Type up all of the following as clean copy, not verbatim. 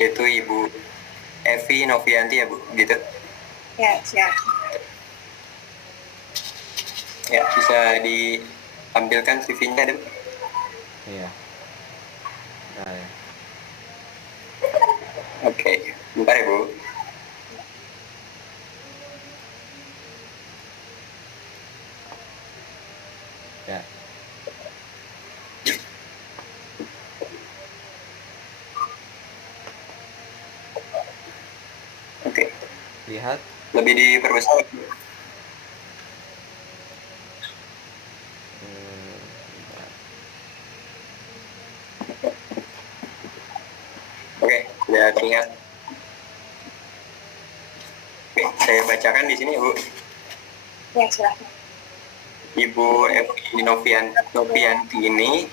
yaitu Ibu Evi Novianti ya Bu, gitu? Ya, siap. Ya, bisa ditampilkan CV-nya ada? Iya. Nah, ya. Oke, bentar ya Bu. Ya. Oke, Lihat. lebih diperbesar. Bentar. Oke, sudah terlihat. Oke, saya bacakan di sini Bu. Ya, silakan. Ibu Evi Novianti ini,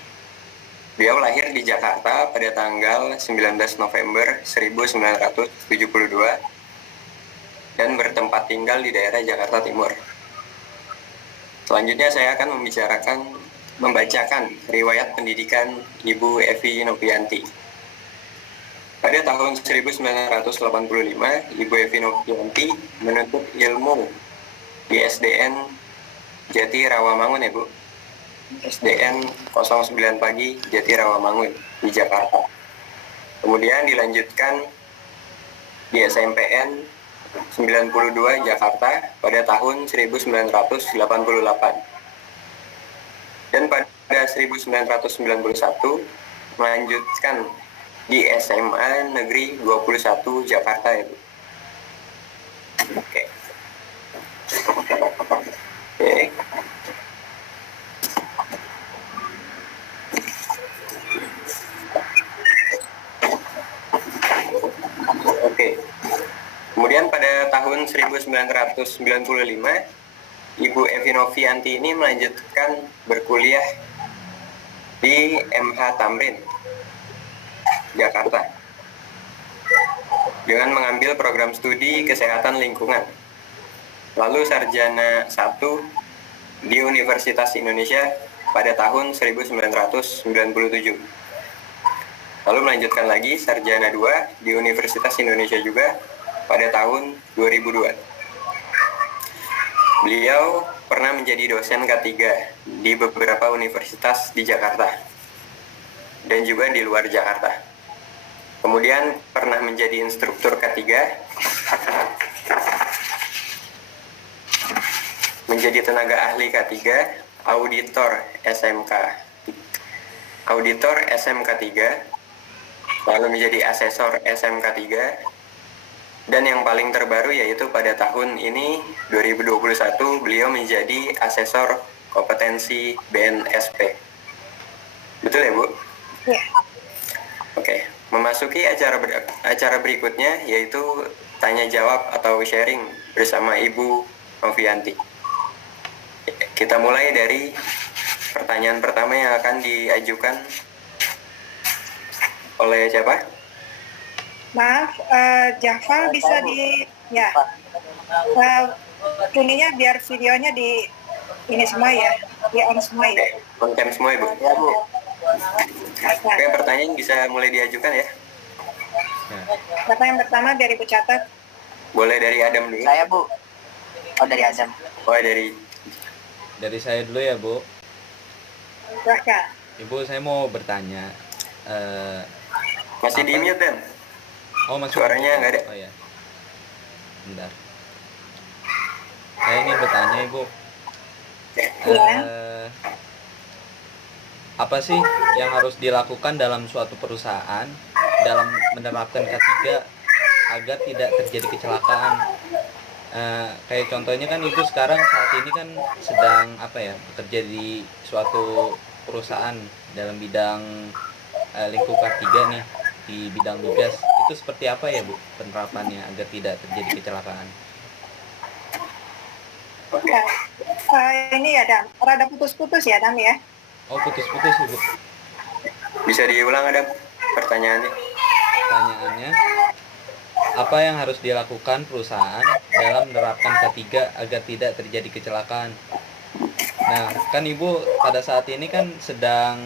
beliau lahir di Jakarta pada tanggal 19 November 1972 dan bertempat tinggal di daerah Jakarta Timur. Selanjutnya saya akan membacakan riwayat pendidikan Ibu Evi Novianti. Pada tahun 1985, Ibu Evi Novianti menuntut ilmu di SDN Jati Rawamangun ya Bu. SDN 09 Pagi Jati Rawamangun di Jakarta. Kemudian dilanjutkan di SMPN 92 Jakarta pada tahun 1988. Dan pada 1991 melanjutkan di SMA Negeri 21 Jakarta ya Bu. Oke. Oke. Kemudian pada tahun 1995, Ibu Evi Novianti ini melanjutkan berkuliah di MH Tamrin, Jakarta, dengan mengambil program studi kesehatan lingkungan. Lalu sarjana 1 di Universitas Indonesia pada tahun 1997. Lalu melanjutkan lagi sarjana 2 di Universitas Indonesia juga pada tahun 2002. Beliau pernah menjadi dosen K3 di beberapa universitas di Jakarta dan juga di luar Jakarta. Kemudian pernah menjadi instruktur K3, menjadi tenaga ahli K3, auditor SMK 3, lalu menjadi asesor SMK 3, dan yang paling terbaru yaitu pada tahun ini 2021 beliau menjadi asesor kompetensi BNSP. Betul ya Bu? Ya. Oke, memasuki acara berikutnya yaitu tanya jawab atau sharing bersama Ibu Novianti. Kita mulai dari pertanyaan pertama yang akan diajukan oleh siapa? Maaf, Jafal bisa ya. Ininya biar videonya ini semua ya, di on semua ya. On-cam semua Ibu. Ya Bu. Oke, pertanyaan bisa mulai diajukan ya. Siapa yang pertama biar Ibu catat? Boleh dari Adam dulu. Saya Bu. Oh dari Adam. Oh Dari saya dulu ya Bu. Silahkan. Ibu, saya mau bertanya. Masih di mute Dan? Oh, masih Suaranya nggak ada. Oh ya. Bentar. Saya ingin bertanya Ibu. Apa sih yang harus dilakukan dalam suatu perusahaan dalam menerapkan K3 agar tidak terjadi kecelakaan? Kayak contohnya kan Ibu sekarang saat ini kan sedang bekerja di suatu perusahaan dalam bidang lingkup K3 nih, di bidang migas. Itu seperti apa ya Bu penerapannya agar tidak terjadi kecelakaan? Ya. Ini ya Dam, rada putus-putus ya Dam ya. Oh, putus-putus Ibu. Bisa diulang Adam pertanyaannya? Pertanyaannya, apa yang harus dilakukan perusahaan dalam menerapkan K3 agar tidak terjadi kecelakaan? Nah, kan Ibu pada saat ini kan sedang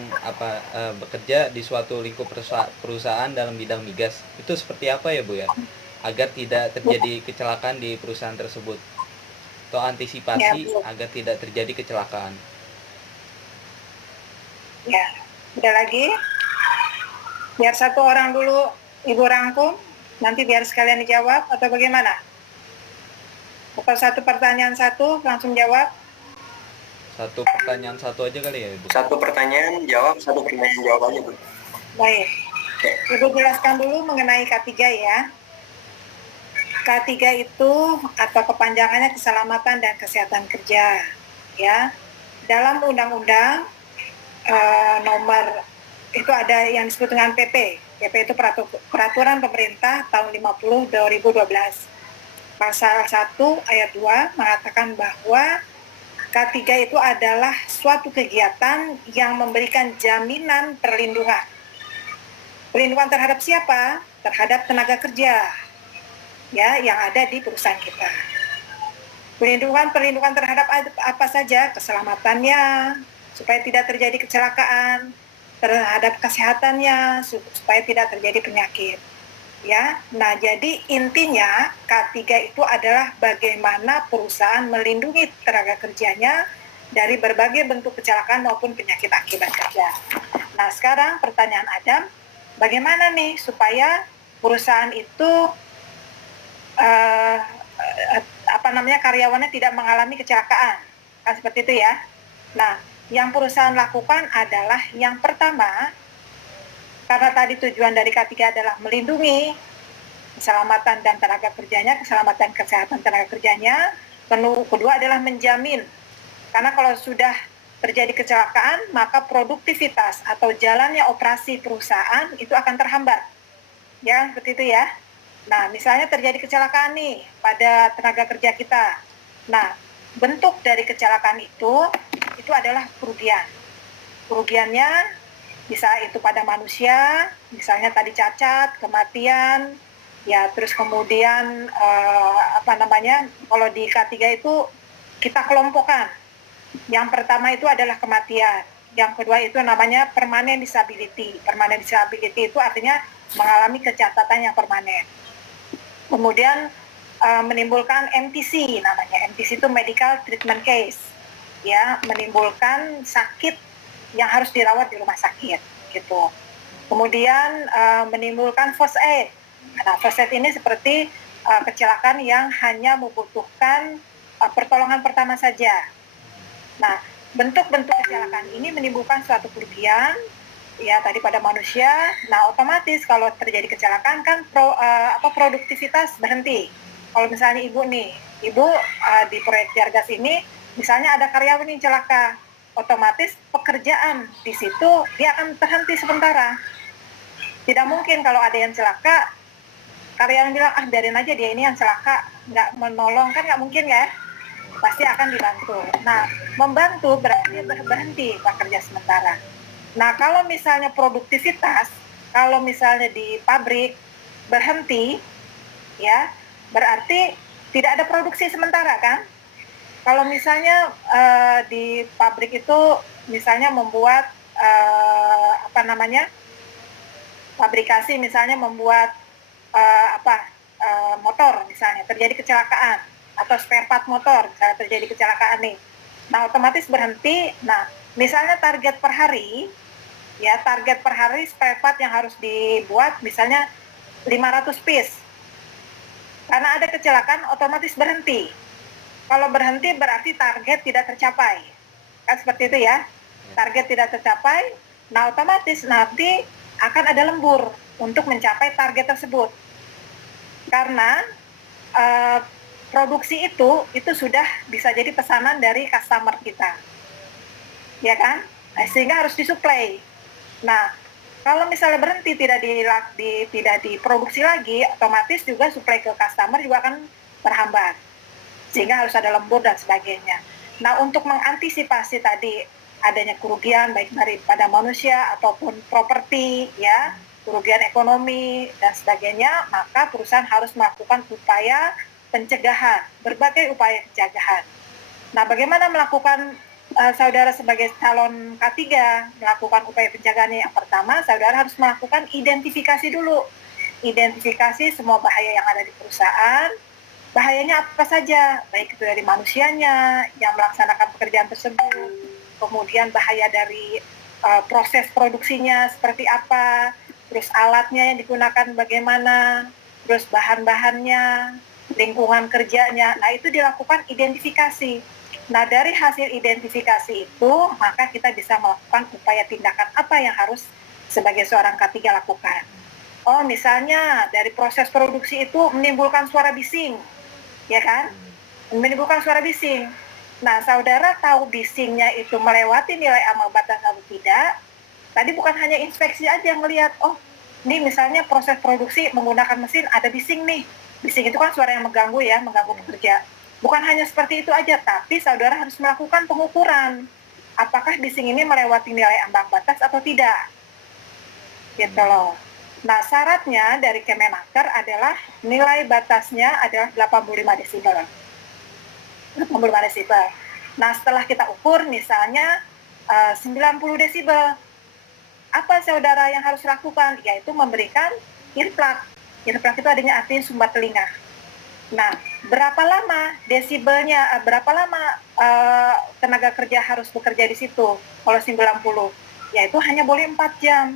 bekerja di suatu lingkup perusahaan dalam bidang migas. Itu seperti apa ya, Bu ya? Agar tidak terjadi kecelakaan di perusahaan tersebut. Atau Ya, antisipasi Bu. agar tidak terjadi kecelakaan. Ya. Ada lagi? Biar satu orang dulu Ibu rangkum, nanti biar sekalian dijawab atau bagaimana? Atau satu pertanyaan satu langsung jawab? Satu pertanyaan satu aja kali ya, Ibu. Satu pertanyaan jawab aja, Bu. Baik. Oke. Ibu jelaskan dulu mengenai K3 ya. K3 itu atau kepanjangannya keselamatan dan kesehatan kerja. Ya. Dalam undang-undang nomor itu ada yang disebut dengan PP. PP itu peraturan pemerintah tahun 50 2012. Pasal 1 ayat 2 mengatakan bahwa K3 itu adalah suatu kegiatan yang memberikan jaminan perlindungan. Perlindungan terhadap siapa? Terhadap tenaga kerja ya yang ada di perusahaan kita. Perlindungan terhadap apa saja? Keselamatannya, supaya tidak terjadi kecelakaan, terhadap kesehatannya, supaya tidak terjadi penyakit. Ya, nah jadi intinya K3 itu adalah bagaimana perusahaan melindungi tenaga kerjanya dari berbagai bentuk kecelakaan maupun penyakit akibat kerja. Nah sekarang pertanyaan Adam, bagaimana nih supaya perusahaan itu karyawannya tidak mengalami kecelakaan, kan seperti itu ya. Nah, yang perusahaan lakukan adalah yang pertama, karena tadi tujuan dari K3 adalah melindungi keselamatan dan tenaga kerjanya, keselamatan kesehatan tenaga kerjanya. Kedua adalah menjamin, karena kalau sudah terjadi kecelakaan, maka produktivitas atau jalannya operasi perusahaan itu akan terhambat. Ya, seperti itu ya. Nah, misalnya terjadi kecelakaan nih pada tenaga kerja kita. Nah, bentuk dari kecelakaan itu adalah kerugian. Kerugiannya bisa itu pada manusia, misalnya tadi cacat, kematian, ya terus kemudian kalau di K3 itu kita kelompokkan. Yang pertama itu adalah kematian. Yang kedua itu namanya permanent disability. Permanent disability itu artinya mengalami kecacatan yang permanen. Kemudian menimbulkan MTC namanya. MTC itu medical treatment case. Ya, menimbulkan sakit yang harus dirawat di rumah sakit gitu. Kemudian menimbulkan first aid. Nah, first aid ini seperti kecelakaan yang hanya membutuhkan pertolongan pertama saja. Nah, bentuk-bentuk kecelakaan ini menimbulkan suatu kerugian ya tadi pada manusia. Nah, otomatis kalau terjadi kecelakaan kan produktivitas berhenti. Kalau misalnya ibu di proyek Tiargas ini misalnya ada karyawan yang celaka, otomatis pekerjaan di situ dia akan terhenti sementara. Tidak mungkin kalau ada yang celaka karyawan bilang biarin aja dia ini yang celaka, nggak menolong, kan nggak mungkin ya. Pasti akan dibantu. Nah, membantu berarti berhenti pekerja sementara. Nah, kalau misalnya produktivitas, kalau misalnya di pabrik berhenti, ya berarti tidak ada produksi sementara kan? Kalau misalnya di pabrik itu misalnya membuat fabrikasi misalnya membuat motor misalnya terjadi kecelakaan atau spare part motor misalnya terjadi kecelakaan nih. Nah, otomatis berhenti. Nah, misalnya target per hari spare part yang harus dibuat misalnya 500 piece. Karena ada kecelakaan otomatis berhenti. Kalau berhenti berarti target tidak tercapai. Kan seperti itu ya. Target tidak tercapai, nah otomatis nanti akan ada lembur untuk mencapai target tersebut. Karena produksi itu sudah bisa jadi pesanan dari customer kita. Ya kan? Sehingga harus disuplai. Nah, kalau misalnya berhenti tidak diproduksi lagi, otomatis juga suplai ke customer juga akan terhambat. Sehingga harus ada lembur dan sebagainya. Nah, untuk mengantisipasi tadi adanya kerugian baik daripada manusia ataupun properti, ya, kerugian ekonomi dan sebagainya, maka perusahaan harus melakukan upaya pencegahan, berbagai upaya pencegahan. Nah, bagaimana melakukan saudara sebagai calon K3 melakukan upaya pencegahan, yang pertama, saudara harus melakukan identifikasi dulu. Identifikasi semua bahaya yang ada di perusahaan, bahayanya apa saja, baik itu dari manusianya yang melaksanakan pekerjaan tersebut, kemudian bahaya dari proses produksinya seperti apa, terus alatnya yang digunakan bagaimana, terus bahan-bahannya, lingkungan kerjanya. Nah, itu dilakukan identifikasi. Nah, dari hasil identifikasi itu, maka kita bisa melakukan upaya tindakan apa yang harus sebagai seorang K3 lakukan. Oh, misalnya dari proses produksi itu menimbulkan suara bising, ya kan? Menimbulkan suara bising. Nah, saudara tahu bisingnya itu melewati nilai ambang batas atau tidak? Tadi bukan hanya inspeksi aja ngelihat, oh, ini misalnya proses produksi menggunakan mesin ada bising nih. Bising itu kan suara yang mengganggu ya, mengganggu pekerja. Bukan hanya seperti itu aja, tapi saudara harus melakukan pengukuran. Apakah bising ini melewati nilai ambang batas atau tidak? Gitu loh. Nah, syaratnya dari Kemenaker adalah nilai batasnya adalah 85 desibel. 85 desibel. Nah, setelah kita ukur misalnya 90 desibel. Apa saudara yang harus lakukan? Yaitu memberikan earplug. Earplug itu adanya artinya sumbat telinga. Nah, berapa lama desibelnya, berapa lama tenaga kerja harus bekerja di situ? Kalau 90, yaitu hanya boleh 4 jam.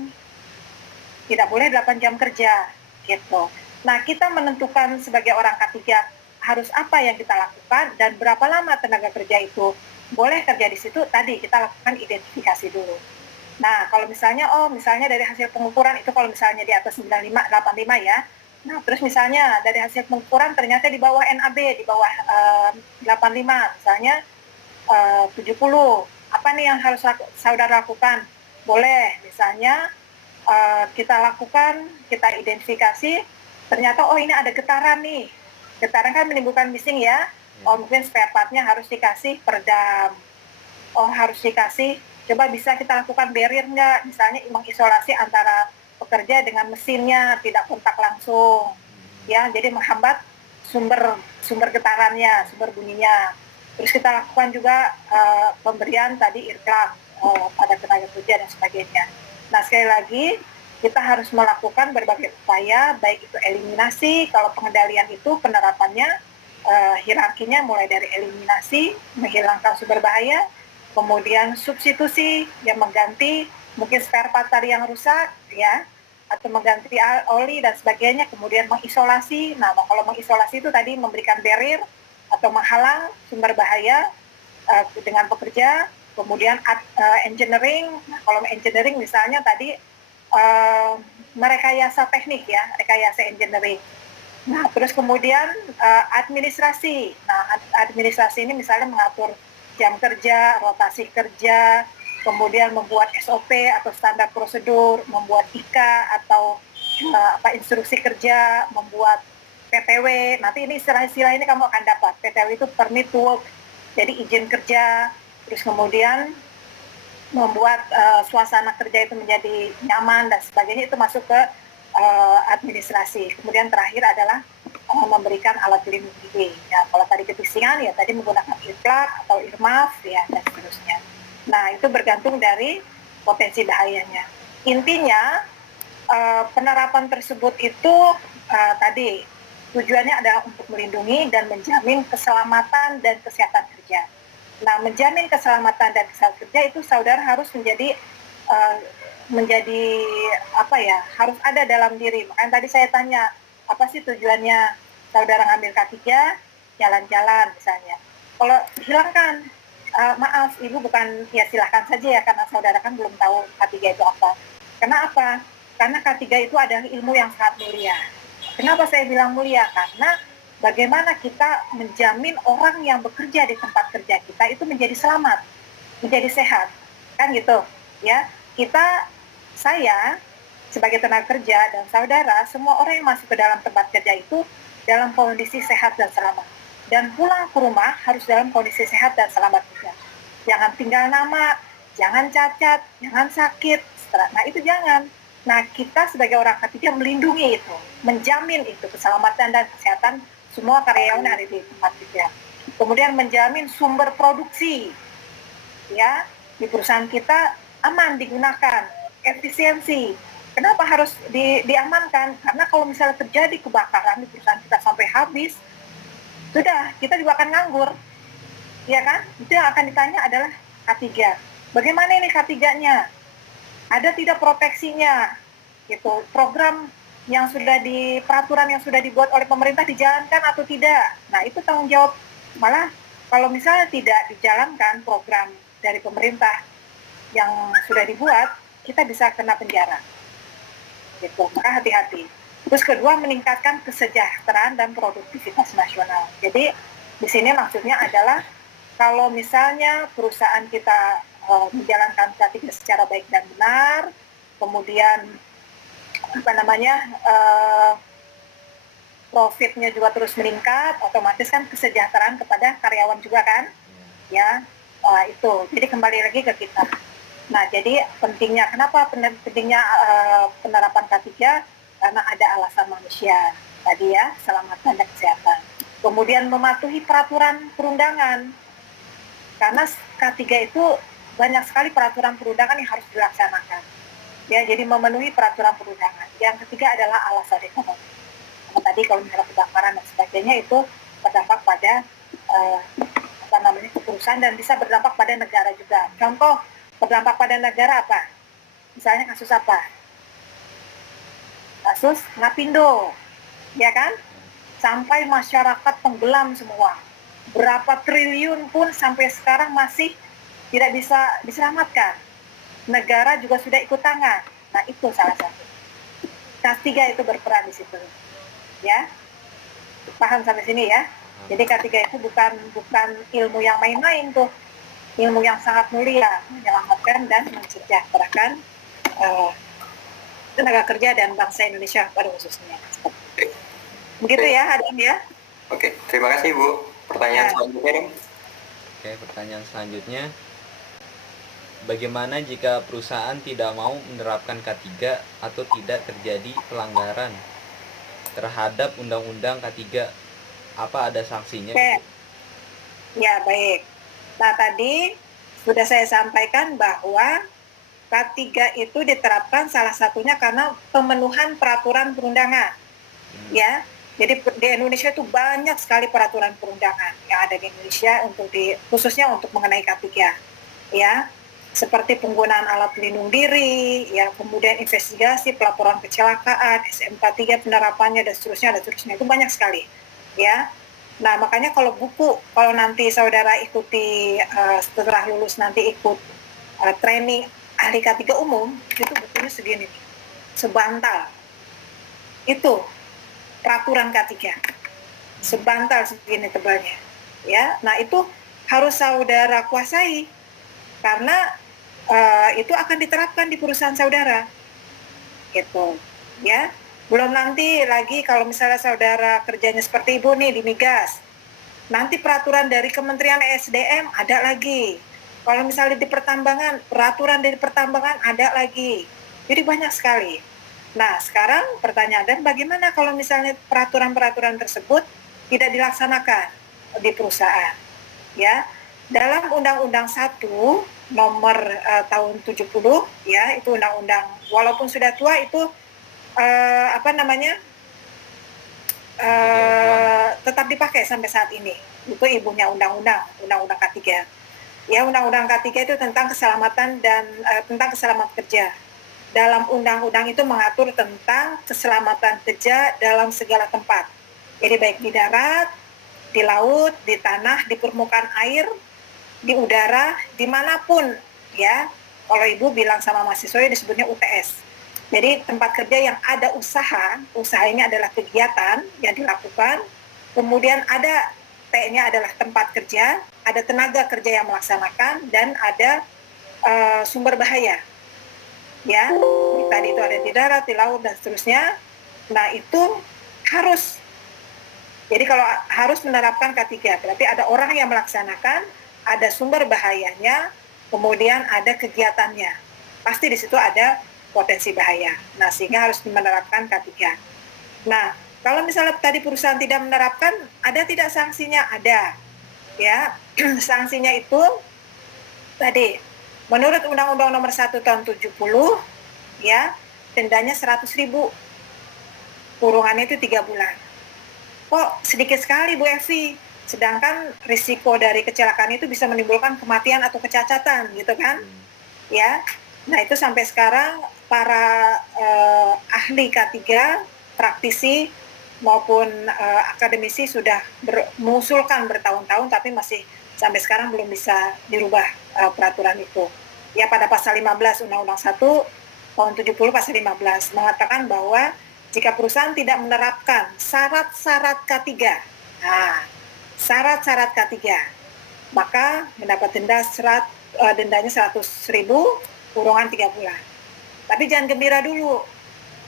Tidak boleh 8 jam kerja, gitu. Nah, kita menentukan sebagai orang K3 harus apa yang kita lakukan dan berapa lama tenaga kerja itu boleh kerja di situ, tadi kita lakukan identifikasi dulu. Nah, kalau misalnya, misalnya dari hasil pengukuran itu kalau misalnya di atas 95, 85 ya, nah, terus misalnya dari hasil pengukuran ternyata di bawah NAB, di bawah 85, misalnya 70. Apa nih yang harus saudara lakukan? Boleh, misalnya kita lakukan, kita identifikasi, ternyata ini ada getaran nih. Getaran kan menimbulkan bising ya. Mungkin spare partnya harus dikasih peredam. Harus dikasih, coba bisa kita lakukan barrier nggak? Misalnya mengisolasi antara pekerja dengan mesinnya, tidak kontak langsung, ya, jadi menghambat sumber getarannya, sumber bunyinya. Terus kita lakukan juga pemberian tadi earplug pada tenaga kerja dan sebagainya. Nah, sekali lagi kita harus melakukan berbagai upaya, baik itu eliminasi, kalau pengendalian itu penerapannya hierarkinya mulai dari eliminasi, menghilangkan sumber bahaya, kemudian substitusi yang mengganti mungkin spare part tadi yang rusak ya, atau mengganti oli dan sebagainya, kemudian mengisolasi. Nah, kalau mengisolasi itu tadi memberikan barrier atau menghalang sumber bahaya dengan pekerja, kemudian engineering. Nah, kalau engineering misalnya tadi merekayasa teknik ya, rekayasa engineering. Nah, terus kemudian administrasi. Nah, administrasi ini misalnya mengatur jam kerja, rotasi kerja, kemudian membuat SOP atau standar prosedur, membuat IKA atau instruksi kerja, membuat PTW. Nanti ini istilah-istilah ini kamu akan dapat. PTW itu permit to work, jadi izin kerja. Terus kemudian membuat suasana kerja itu menjadi nyaman dan sebagainya, itu masuk ke administrasi. Kemudian terakhir adalah memberikan alat pelindung diri. Ya, kalau tadi kebisingan ya tadi menggunakan earplug atau earmuff ya dan seterusnya. Nah, itu bergantung dari potensi bahayanya. Intinya penerapan tersebut itu tadi tujuannya adalah untuk melindungi dan menjamin keselamatan dan kesehatan kerja. Nah, menjamin keselamatan dan kesehatan kerja itu saudara harus menjadi harus ada dalam diri. Makanya tadi saya tanya, apa sih tujuannya saudara ngambil K3? Jalan-jalan misalnya. Kalau hilangkan, maaf ibu bukan, ya silahkan saja ya, karena saudara kan belum tahu K3 itu apa. Kenapa? Karena K3 itu adalah ilmu yang sangat mulia. Kenapa saya bilang mulia? Karena bagaimana kita menjamin orang yang bekerja di tempat kerja kita itu menjadi selamat, menjadi sehat, kan gitu ya. Saya sebagai tenaga kerja dan saudara, semua orang yang masuk ke dalam tempat kerja itu dalam kondisi sehat dan selamat. Dan pulang ke rumah harus dalam kondisi sehat dan selamat juga. Jangan tinggal nama, jangan cacat, jangan sakit. Nah, itu jangan. Nah, kita sebagai orang K3 melindungi itu, menjamin itu keselamatan dan kesehatan semua karyawan yang ada di tempat kerja. Kemudian menjamin sumber produksi. ya, di perusahaan kita aman digunakan, efisiensi. Kenapa harus diamankan? Karena kalau misalnya terjadi kebakaran di perusahaan kita sampai habis, sudah kita juga akan nganggur, ya kan? Itu yang akan ditanya adalah K3. Bagaimana ini K3-nya? Ada tidak proteksinya? Gitu. Program yang sudah peraturan yang sudah dibuat oleh pemerintah dijalankan atau tidak? Nah, itu tanggung jawab. Malah kalau misalnya tidak dijalankan program dari pemerintah yang sudah dibuat, kita bisa kena penjara. Gitu. Maka hati-hati. Terus kedua, meningkatkan kesejahteraan dan produktivitas nasional. Jadi di sini maksudnya adalah kalau misalnya perusahaan kita menjalankan K3 secara baik dan benar, kemudian profitnya juga terus meningkat, otomatis kan kesejahteraan kepada karyawan juga kan, ya itu. Jadi kembali lagi ke kita. Nah, jadi pentingnya kenapa pentingnya penerapan K3? Karena ada alasan manusia tadi ya, keselamatan dan kesehatan. Kemudian mematuhi peraturan perundangan, karena K3 itu banyak sekali peraturan perundangan yang harus dilaksanakan. Ya, jadi memenuhi peraturan perundangan. Yang ketiga adalah alasan ekonomi. Nah, tadi kalau misalnya kebakaran dan sebagainya itu berdampak pada perusahaan dan bisa berdampak pada negara juga. Contoh berdampak pada negara apa? Misalnya kasus apa? Kasus Lapindo, ya kan? Sampai masyarakat tenggelam semua. Berapa triliun pun sampai sekarang masih tidak bisa diselamatkan. Negara juga sudah ikut tangan. Nah, itu salah satu. K3 itu berperan di situ. Ya. Paham sampai sini ya? Jadi K3 itu bukan ilmu yang main-main tuh. Ilmu yang sangat mulia, menyelamatkan dan mensejahterakan tenaga kerja dan bangsa Indonesia pada khususnya. Begitu ya, Adam ya. Oke, terima kasih Bu. Pertanyaan selanjutnya dong. Oke, pertanyaan selanjutnya. Bagaimana jika perusahaan tidak mau menerapkan K3 atau tidak terjadi pelanggaran terhadap Undang-Undang K3? Apa ada sanksinya? Oke. Ya, baik. Nah, tadi sudah saya sampaikan bahwa K3 itu diterapkan salah satunya karena pemenuhan peraturan perundangan. Ya. Jadi di Indonesia itu banyak sekali peraturan perundangan yang ada di Indonesia khususnya untuk mengenai K3. Ya. Seperti penggunaan alat pelindung diri, ya, kemudian investigasi, pelaporan kecelakaan, SMK 3 penerapannya dan seterusnya itu banyak sekali. Ya. Nah, makanya kalau nanti saudara ikuti setelah lulus nanti ikut training ahli K3 umum, itu bukunya segini, sebantal. Itu peraturan K3. Sebantal segini tebalnya. Ya, nah itu harus saudara kuasai karena itu akan diterapkan di perusahaan saudara. Gitu. Ya. Belum nanti lagi kalau misalnya saudara kerjanya seperti Ibu nih di migas. Nanti peraturan dari Kementerian ESDM ada lagi. Kalau misalnya di pertambangan, peraturan dari pertambangan ada lagi. Jadi banyak sekali. Nah, sekarang pertanyaan, dan bagaimana kalau misalnya peraturan-peraturan tersebut tidak dilaksanakan di perusahaan? Ya, dalam Undang-Undang 1 nomor tahun 70, ya, itu undang-undang walaupun sudah tua itu tetap dipakai sampai saat ini. Itu ibunya undang-undang K3. Ya, undang-undang K3 itu tentang keselamatan dan tentang keselamatan kerja. Dalam undang-undang itu mengatur tentang keselamatan kerja dalam segala tempat. Jadi baik di darat, di laut, di tanah, di permukaan air, di udara, dimanapun ya. Kalau Ibu bilang sama mahasiswa disebutnya UTS. Jadi tempat kerja yang ada usaha ini adalah kegiatan yang dilakukan, kemudian ada T-nya adalah tempat kerja, ada tenaga kerja yang melaksanakan, dan ada sumber bahaya. Ya, tadi itu ada di darat, di laut, dan seterusnya. Nah, itu harus. Jadi kalau harus menerapkan K3, berarti ada orang yang melaksanakan, ada sumber bahayanya, kemudian ada kegiatannya. Pasti di situ ada potensi bahaya. Nah, sehingga harus menerapkan K3. Nah, kalau misalnya tadi perusahaan tidak menerapkan, ada tidak sanksinya? Ada. Ya, sanksinya itu tadi, menurut Undang-Undang Nomor 1 Tahun 70, ya, dendanya 100.000, kurungannya itu 3 bulan. Kok sedikit sekali Bu Evi? Sedangkan risiko dari kecelakaan itu bisa menimbulkan kematian atau kecacatan, gitu kan? Ya, nah itu sampai sekarang para ahli K3, praktisi maupun akademisi sudah mengusulkan bertahun-tahun, tapi masih sampai sekarang belum bisa dirubah peraturan itu. Ya, pada pasal 15 Undang-Undang 1 tahun 70 pasal 15 mengatakan bahwa jika perusahaan tidak menerapkan syarat-syarat K3, nah, syarat-syarat K3, maka mendapat dendanya 100.000, kurungan 3 bulan. Tapi jangan gembira dulu,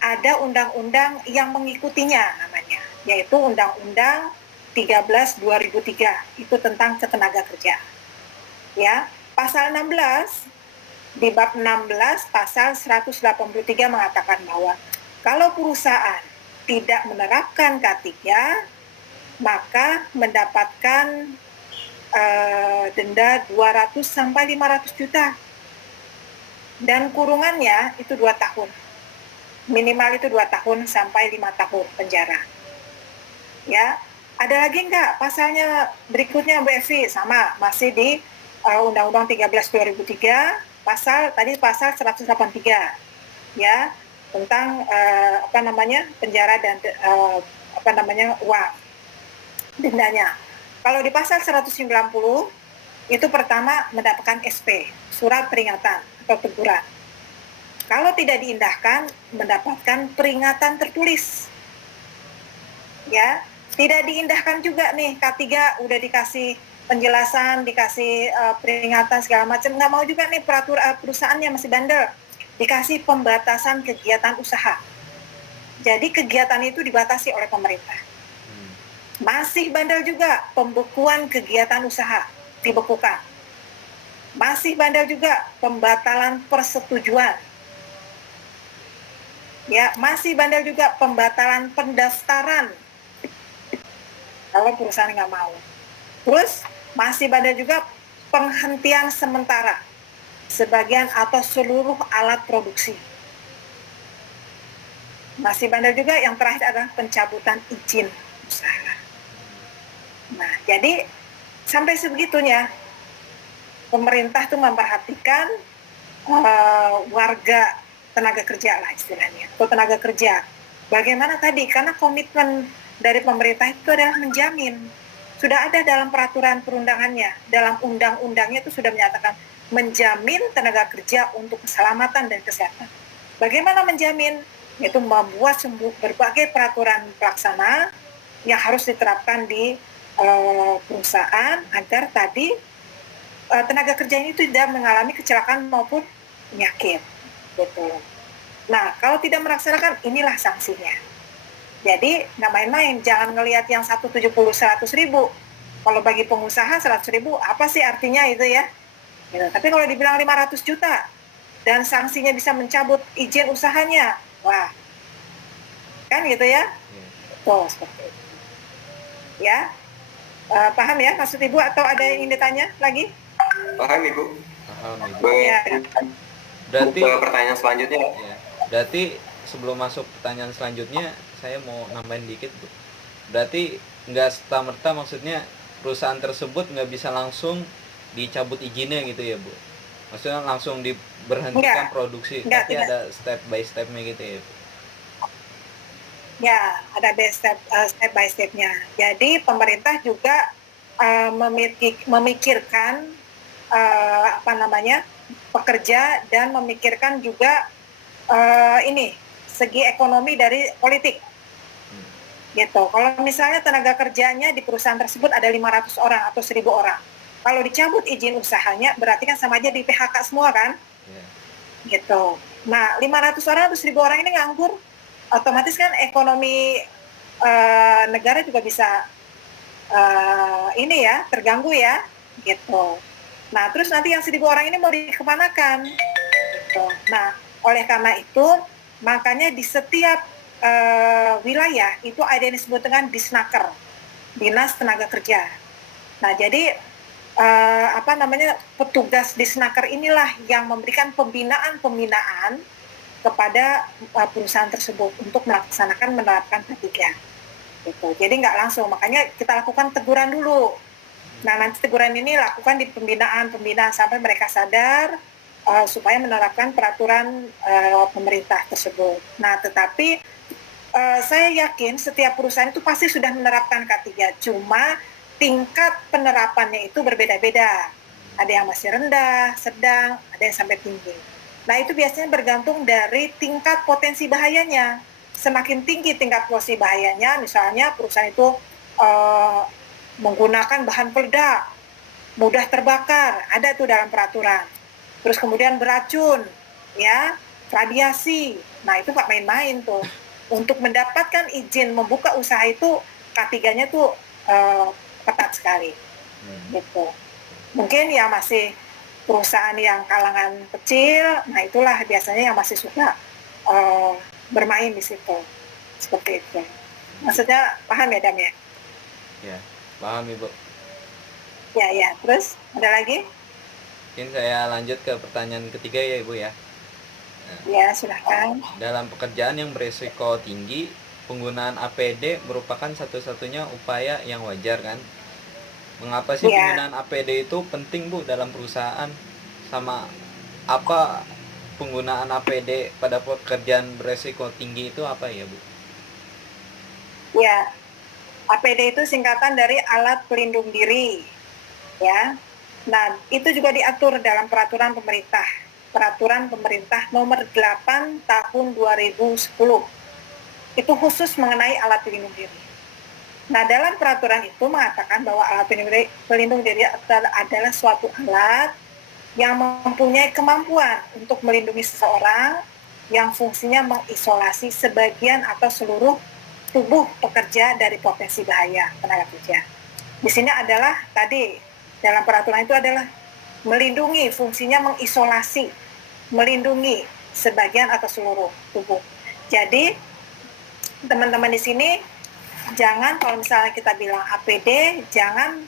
ada undang-undang yang mengikutinya namanya, yaitu Undang-Undang 13 2003, itu tentang ketenaga kerja. Ya, pasal 16 di bab 16 pasal 183 mengatakan bahwa kalau perusahaan tidak menerapkan K3, maka mendapatkan denda 200 sampai 500 juta. Dan kurungannya itu 2 tahun. Minimal itu 2 tahun sampai 5 tahun penjara. Ya, ada lagi enggak pasalnya berikutnya Bu Evi? Sama, masih di Undang-Undang 13 2003, pasal 183. Ya, tentang penjara dan uang dendanya. Kalau di pasal 190 itu pertama mendapatkan SP, surat peringatan atau teguran. Kalau tidak diindahkan mendapatkan peringatan tertulis. Ya, tidak diindahkan juga nih K3 udah dikasih penjelasan, dikasih peringatan segala macam, nggak mau juga nih perusahaannya masih bandel, dikasih pembatasan kegiatan usaha. Jadi kegiatan itu dibatasi oleh pemerintah. Masih bandel juga, pembekuan kegiatan usaha dibekukan. Masih bandel juga, pembatalan persetujuan. Ya, masih bandel juga pembatalan pendaftaran kalau perusahaan nggak mau. Terus masih bandel juga penghentian sementara sebagian atau seluruh alat produksi. Masih bandel juga yang terakhir adalah pencabutan izin usaha. Nah, jadi sampai sebegitunya pemerintah tuh memperhatikan warga tenaga kerja lah istilahnya, atau tenaga kerja. Bagaimana tadi? Karena komitmen dari pemerintah itu adalah menjamin. Sudah ada dalam peraturan perundangannya, dalam undang-undangnya itu sudah menyatakan menjamin tenaga kerja untuk keselamatan dan kesehatan. Bagaimana menjamin? Yaitu membuat berbagai peraturan pelaksana yang harus diterapkan di perusahaan agar tadi tenaga kerja ini tidak mengalami kecelakaan maupun penyakit. Gitu. Nah, kalau tidak melaksanakan, inilah sanksinya. Jadi, nggak main-main, jangan ngelihat yang 170-100.000. Kalau bagi pengusaha 100.000, apa sih artinya itu ya? Gitu. Tapi kalau dibilang 500 juta, dan sanksinya bisa mencabut izin usahanya, wah, kan gitu ya? Tuh, seperti itu. Ya, paham ya maksud Ibu atau ada yang ingin ditanya lagi? Paham Ibu? Paham Ibu. Boleh Ya. berarti ke pertanyaan selanjutnya. Ya. Berarti sebelum masuk pertanyaan selanjutnya, saya mau nambahin dikit Bu. Berarti nggak serta-merta maksudnya perusahaan tersebut nggak bisa langsung dicabut izinnya gitu ya Bu? Maksudnya langsung diberhentikan produksi, tapi tidak. ada step by stepnya gitu ya Bu? Ya, ada step by stepnya. Jadi pemerintah juga memikirkan pekerja dan memikirkan juga segi ekonomi dari politik. Gitu. Kalau misalnya tenaga kerjanya di perusahaan tersebut ada 500 orang atau 1.000 orang. Kalau dicabut izin usahanya berarti kan sama aja di PHK semua kan? Gitu. Nah, 500 orang atau 1.000 orang ini nganggur, otomatis kan ekonomi negara juga bisa terganggu ya, gitu. Nah, terus nanti yang 1.000 orang ini mau dikemanakan? Gitu. Nah, oleh karena itu, makanya di setiap wilayah itu ada yang disebut dengan Disnaker, Dinas Tenaga Kerja. Nah, jadi petugas di Snaker inilah yang memberikan pembinaan kepada perusahaan tersebut untuk menerapkan K3. Gitu. Jadi nggak langsung, makanya kita lakukan teguran dulu. Nah, nanti teguran ini lakukan di pembinaan sampai mereka sadar supaya menerapkan peraturan pemerintah tersebut. Nah, tetapi saya yakin setiap perusahaan itu pasti sudah menerapkan K3, cuma tingkat penerapannya itu berbeda-beda. Ada yang masih rendah, sedang, ada yang sampai tinggi. Nah, itu biasanya bergantung dari tingkat potensi bahayanya. Semakin tinggi tingkat potensi bahayanya, misalnya perusahaan itu menggunakan bahan peledak, mudah terbakar, ada itu dalam peraturan. Terus kemudian beracun, ya, radiasi. Nah, itu nggak main-main tuh. Untuk mendapatkan izin membuka usaha itu K3-nya tuh ketat sekali. Gitu. Mungkin yang masih perusahaan yang kalangan kecil, nah itulah biasanya yang masih suka bermain di situ. Seperti itu. Maksudnya paham ya, Dam ya? Ya, paham Ibu. Ya. Terus ada lagi? Mungkin saya lanjut ke pertanyaan ketiga ya Ibu ya. Ya, silahkan. Dalam pekerjaan yang berisiko tinggi, penggunaan APD merupakan satu-satunya upaya yang wajar kan? Mengapa sih penggunaan APD itu penting Bu dalam perusahaan? Sama apa penggunaan APD pada pekerjaan berisiko tinggi itu apa ya Bu? Ya, APD itu singkatan dari alat pelindung diri. Ya. Nah, itu juga diatur dalam peraturan pemerintah nomor 8 tahun 2010. Itu khusus mengenai alat pelindung diri. Nah, dalam peraturan itu mengatakan bahwa alat pelindung diri adalah suatu alat yang mempunyai kemampuan untuk melindungi seseorang yang fungsinya mengisolasi sebagian atau seluruh tubuh pekerja dari potensi bahaya tenaga kerja. Di sini adalah tadi dalam peraturan itu adalah melindungi, fungsinya mengisolasi, melindungi sebagian atau seluruh tubuh. Jadi teman-teman di sini jangan, kalau misalnya kita bilang APD, jangan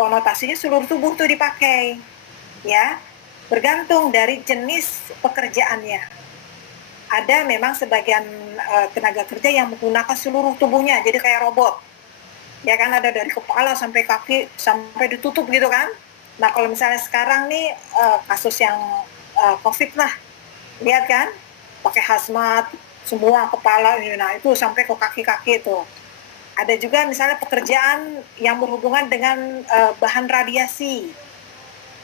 konotasinya seluruh tubuh tuh dipakai, ya. Bergantung dari jenis pekerjaannya. Ada memang sebagian tenaga kerja yang menggunakan seluruh tubuhnya, jadi kayak robot. Ya kan, ada dari kepala sampai kaki, sampai ditutup gitu kan. Nah, kalau misalnya sekarang nih kasus yang COVID lah, lihat kan, pakai hazmat, semua kepala, nah itu sampai ke kaki-kaki itu. Ada juga misalnya pekerjaan yang berhubungan dengan bahan radiasi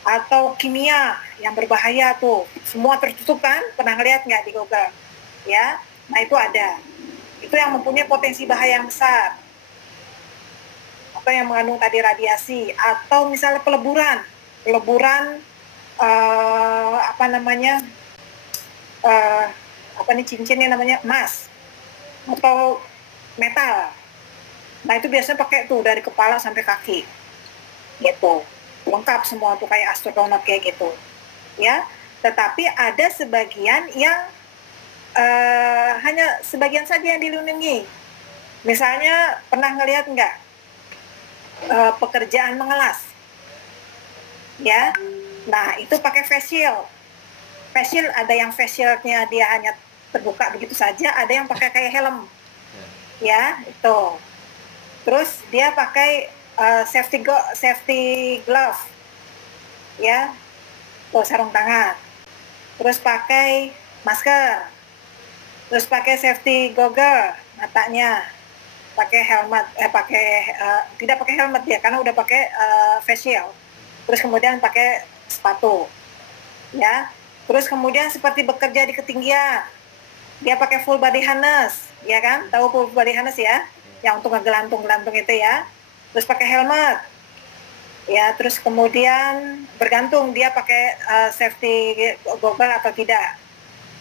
atau kimia yang berbahaya tuh, semua tertutup kan, pernah lihat nggak di Google? Ya, nah itu ada. Itu yang mempunyai potensi bahaya yang besar. Atau yang mengandung tadi radiasi, atau misalnya peleburan cincinnya namanya emas atau metal. Nah itu biasanya pakai tuh dari kepala sampai kaki, gitu, lengkap semua tuh kayak astronot kayak gitu, ya. Tetapi ada sebagian yang hanya sebagian saja yang dilindungi. Misalnya pernah ngelihat nggak pekerjaan mengelas, ya. Nah itu pakai face shield. Face shield ada yang face shieldnya dia hanya terbuka begitu saja, ada yang pakai kayak helm, ya itu. Terus dia pakai safety glove, ya, tuh sarung tangan. Terus pakai masker. Terus pakai safety goggle matanya. Pakai helmet, tidak pakai helmet ya, karena udah pakai face shield. Terus kemudian pakai sepatu, ya. Terus kemudian seperti bekerja di ketinggian, dia pakai full body harness, ya kan? Tahu full body harness ya? Yang untuk ngegelantung-gelantung itu ya. Terus pakai helmet, ya. Terus kemudian bergantung dia pakai safety goggle atau tidak.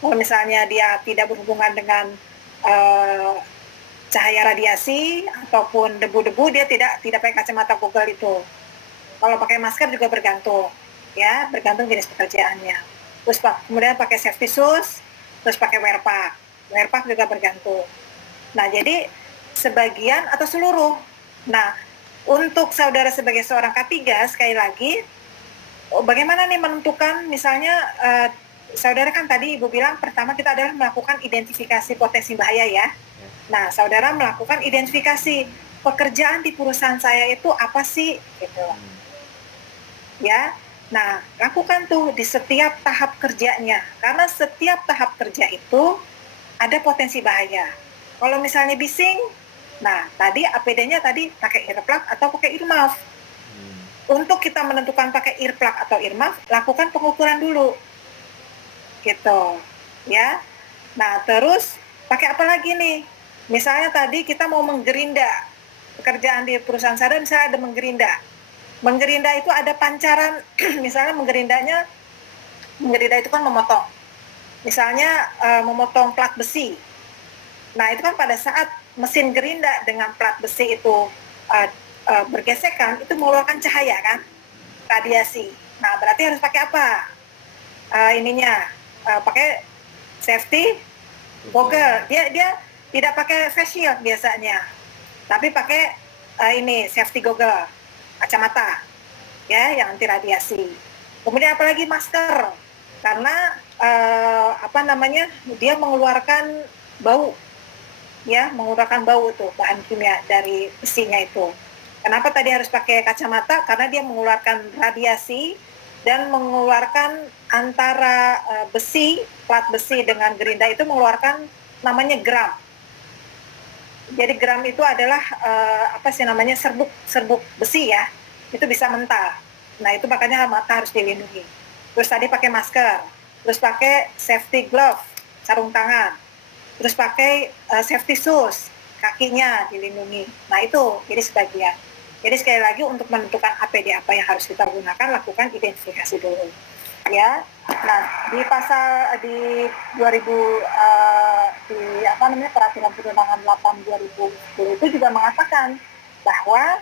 Kalau misalnya dia tidak berhubungan dengan cahaya radiasi ataupun debu-debu, dia tidak pakai kacamata goggle itu. Kalau pakai masker juga bergantung, ya, bergantung jenis pekerjaannya. Terus kemudian pakai safety shoes, terus pakai wear pack juga bergantung. Nah jadi sebagian atau seluruh. Nah Untuk saudara sebagai seorang K3, sekali lagi, bagaimana nih menentukan, misalnya saudara kan tadi Ibu bilang pertama kita adalah melakukan identifikasi potensi bahaya ya. Nah, saudara melakukan identifikasi pekerjaan di perusahaan saya itu apa sih, gitu ya. Nah, lakukan tuh di setiap tahap kerjanya, karena setiap tahap kerja itu ada potensi bahaya. Kalau misalnya bising, nah tadi APD-nya tadi pakai earplug atau pakai earmuff. Untuk kita menentukan pakai earplug atau earmuff, lakukan pengukuran dulu, gitu ya. Nah, terus pakai apa lagi nih? Misalnya tadi kita mau menggerinda, pekerjaan di perusahaan saya misalnya ada menggerinda. Menggerinda itu ada pancaran, misalnya menggerinda itu kan memotong. Misalnya memotong plat besi. Nah, itu kan pada saat mesin gerinda dengan plat besi itu bergesekan, itu mengeluarkan cahaya kan, radiasi. Nah, berarti harus pakai apa? Pakai safety goggle. Dia tidak pakai face shield biasanya, tapi pakai safety goggle, kacamata ya yang anti radiasi. Kemudian apalagi masker, karena dia mengeluarkan bau ya, mengeluarkan bau tuh bahan kimia dari besinya itu. Kenapa tadi harus pakai kacamata? Karena dia mengeluarkan radiasi dan mengeluarkan antara plat besi dengan gerinda itu mengeluarkan namanya gram. Jadi gram itu adalah serbuk besi ya, itu bisa mental. Nah, itu makanya mata harus dilindungi. Terus tadi pakai masker, terus pakai safety glove, sarung tangan, terus pakai safety shoes, kakinya dilindungi. Nah, itu jadi sebagian. Jadi sekali lagi untuk menentukan APD apa yang harus kita gunakan, lakukan identifikasi dulu. Ya. Nah, di pasal di 2000 Peraturan Perundangan 8 2010 itu juga mengatakan bahwa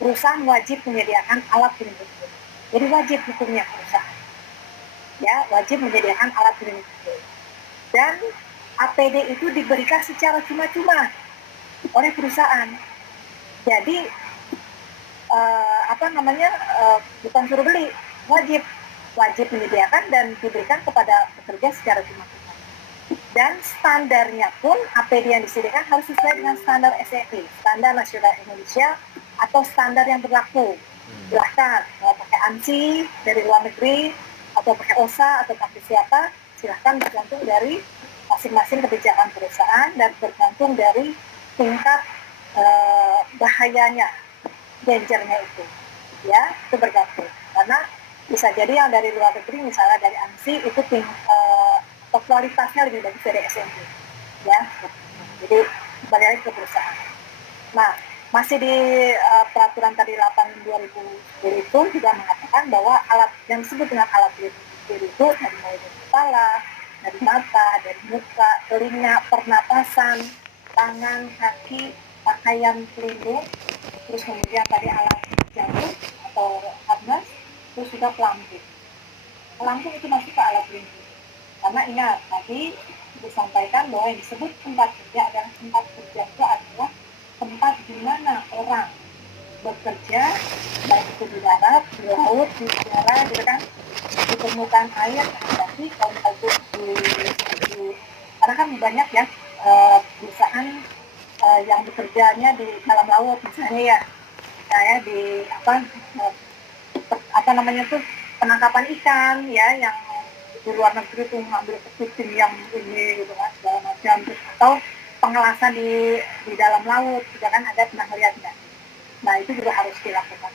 perusahaan wajib menyediakan alat pelindung diri. Jadi wajib hukumnya perusahaan. Ya, wajib menyediakan alat pelindung diri. Dan APD itu diberikan secara cuma-cuma oleh perusahaan. Jadi bukan suruh beli, wajib menyediakan dan diberikan kepada pekerja secara cuma-cuma. Dan standarnya pun APD yang disediakan harus sesuai dengan standar SNI, Standar Nasional Indonesia, atau standar yang berlaku. Silahkan mau pakai ANSI dari luar negeri, atau pakai OSA, atau pakai siapa, silahkan, bergantung dari masing-masing kebijakan perusahaan dan bergantung dari tingkat bahayanya, dangernya itu, ya, itu bergantung. Karena bisa jadi yang dari luar negeri, misalnya dari ANSI, itu kualitasnya lebih bagus dari SNI, ya. Jadi kembali lagi ke perusahaan. Nah, masih di peraturan tadi 8 2010 itu juga mengatakan bahwa alat yang disebut dengan alat pelindung diri itu dari mulai dari kepala, dari mata, dari muka, telinga, pernapasan, tangan, kaki, pakaian pelindung, terus kemudian tadi alat jantung atau harness, terus juga pelampung. Pelampung itu masuk ke alat pelindung. Karena ingat, tadi disampaikan bahwa yang disebut tempat kerja adalah tempat kerja itu adalah tempat di mana orang bekerja, baik itu di darat, di laut, di udara, gitu kan, di permukaan air, tapi kalau karena kan banyak ya perusahaan yang bekerjanya di dalam laut, misalnya ya, kayak di penangkapan ikan ya, yang di luar negeri tuh ngambil kepiting yang ini gitu kan, segala macam, atau pengelasan di dalam laut juga kan, ada pernah melihatnya. Nah, itu juga harus dilakukan.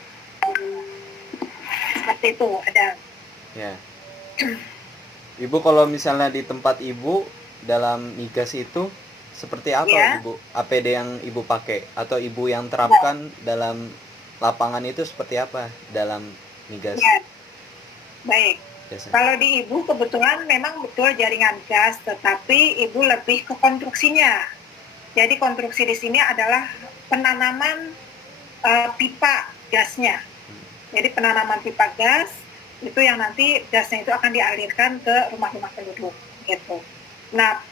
Seperti itu ada. Ya. Ibu kalau misalnya di tempat Ibu dalam migas itu seperti apa Ya. Ibu? APD yang Ibu pakai atau Ibu yang terapkan dalam lapangan itu seperti apa dalam migas? Ya. Baik. Biasanya. Kalau di Ibu kebetulan memang betul jaringan gas, tetapi Ibu lebih ke konstruksinya. Jadi konstruksi di sini adalah penanaman pipa gasnya. Jadi penanaman pipa gas itu yang nanti gasnya itu akan dialirkan ke rumah-rumah penduduk gitu. Nah,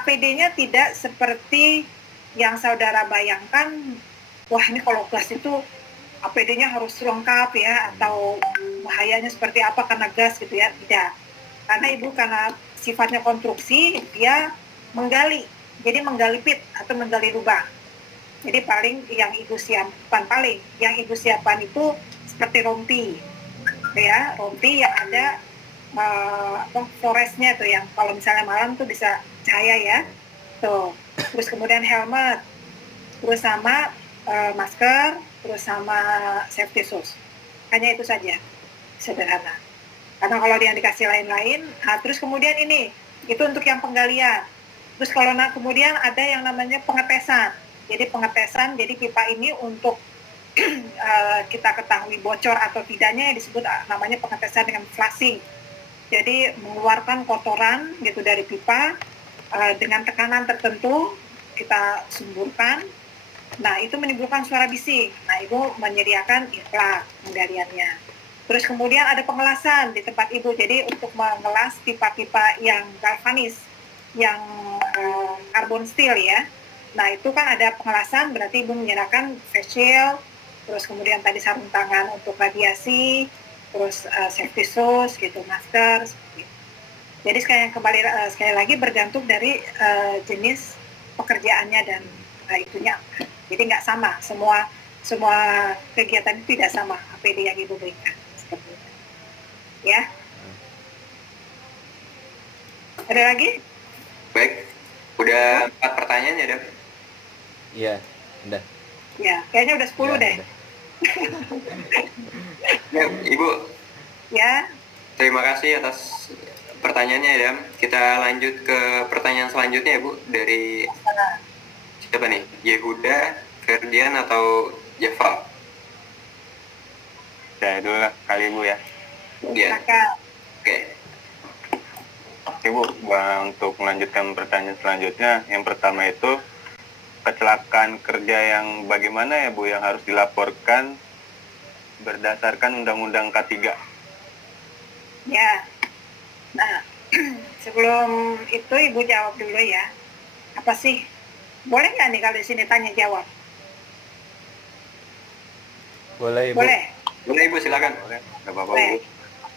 APD-nya tidak seperti yang saudara bayangkan wah ini kalau gas itu APD-nya harus lengkap ya, atau bahayanya seperti apa karena gas gitu ya, tidak. Karena ibu karena sifatnya konstruksi, dia menggali, jadi menggali pit atau menggali lubang. Jadi paling yang ibu siapkan itu seperti rompi, ya, rompi yang ada forestnya tuh, yang kalau misalnya malam tuh bisa cahaya ya, tuh. Terus kemudian helmet, terus sama masker, terus sama safety shoes. Hanya itu saja, sederhana. Karena kalau yang dikasih lain-lain, terus kemudian ini, itu untuk yang penggalian. Terus kalau kemudian ada yang namanya pengetesan. Jadi pengetesan, jadi pipa ini untuk kita ketahui bocor atau tidaknya yang disebut namanya pengetesan dengan flushing. Jadi mengeluarkan kotoran gitu dari pipa dengan tekanan tertentu, kita semburkan. Nah, itu menimbulkan suara bising. Nah, ibu menyediakan ikhlak penggaliannya. Terus kemudian ada pengelasan di tempat ibu. Jadi untuk mengelas pipa-pipa yang galvanis, yang carbon steel ya. Nah, itu kan ada pengelasan, berarti ibu menyediakan face shield, terus kemudian tadi sarung tangan untuk radiasi, terus safety shoes gitu, masker, seperti itu. Jadi sekali lagi bergantung dari jenis pekerjaannya dan itunya. Jadi nggak sama, semua kegiatan itu tidak sama APD yang ibu berikan. Seperti itu. Ya. Ada lagi? Baik, udah 4 pertanyaan ya, Dok? Iya, udah. Ya, kayaknya udah 10 Ya, deh. udah. Ya, Ibu, Ya, terima kasih atas pertanyaannya ya, Dam. Kita lanjut ke pertanyaan selanjutnya ya, Bu. Dari siapa nih? Yehuda, Ferdian, atau Jafal? Saya dulu lah kali Bu ya. Iya. silakan. Oke. Oke Bu, untuk melanjutkan pertanyaan selanjutnya, yang pertama itu kecelakaan kerja yang bagaimana ya Bu yang harus dilaporkan berdasarkan Undang-Undang K3? Ya. Nah, sebelum itu ibu jawab dulu ya. Apa sih? Boleh nggak nih kalau di sini tanya jawab? Boleh, Ibu. Boleh. Boleh, Ibu, silakan. Boleh, nggak apa-apa Boleh. Bu.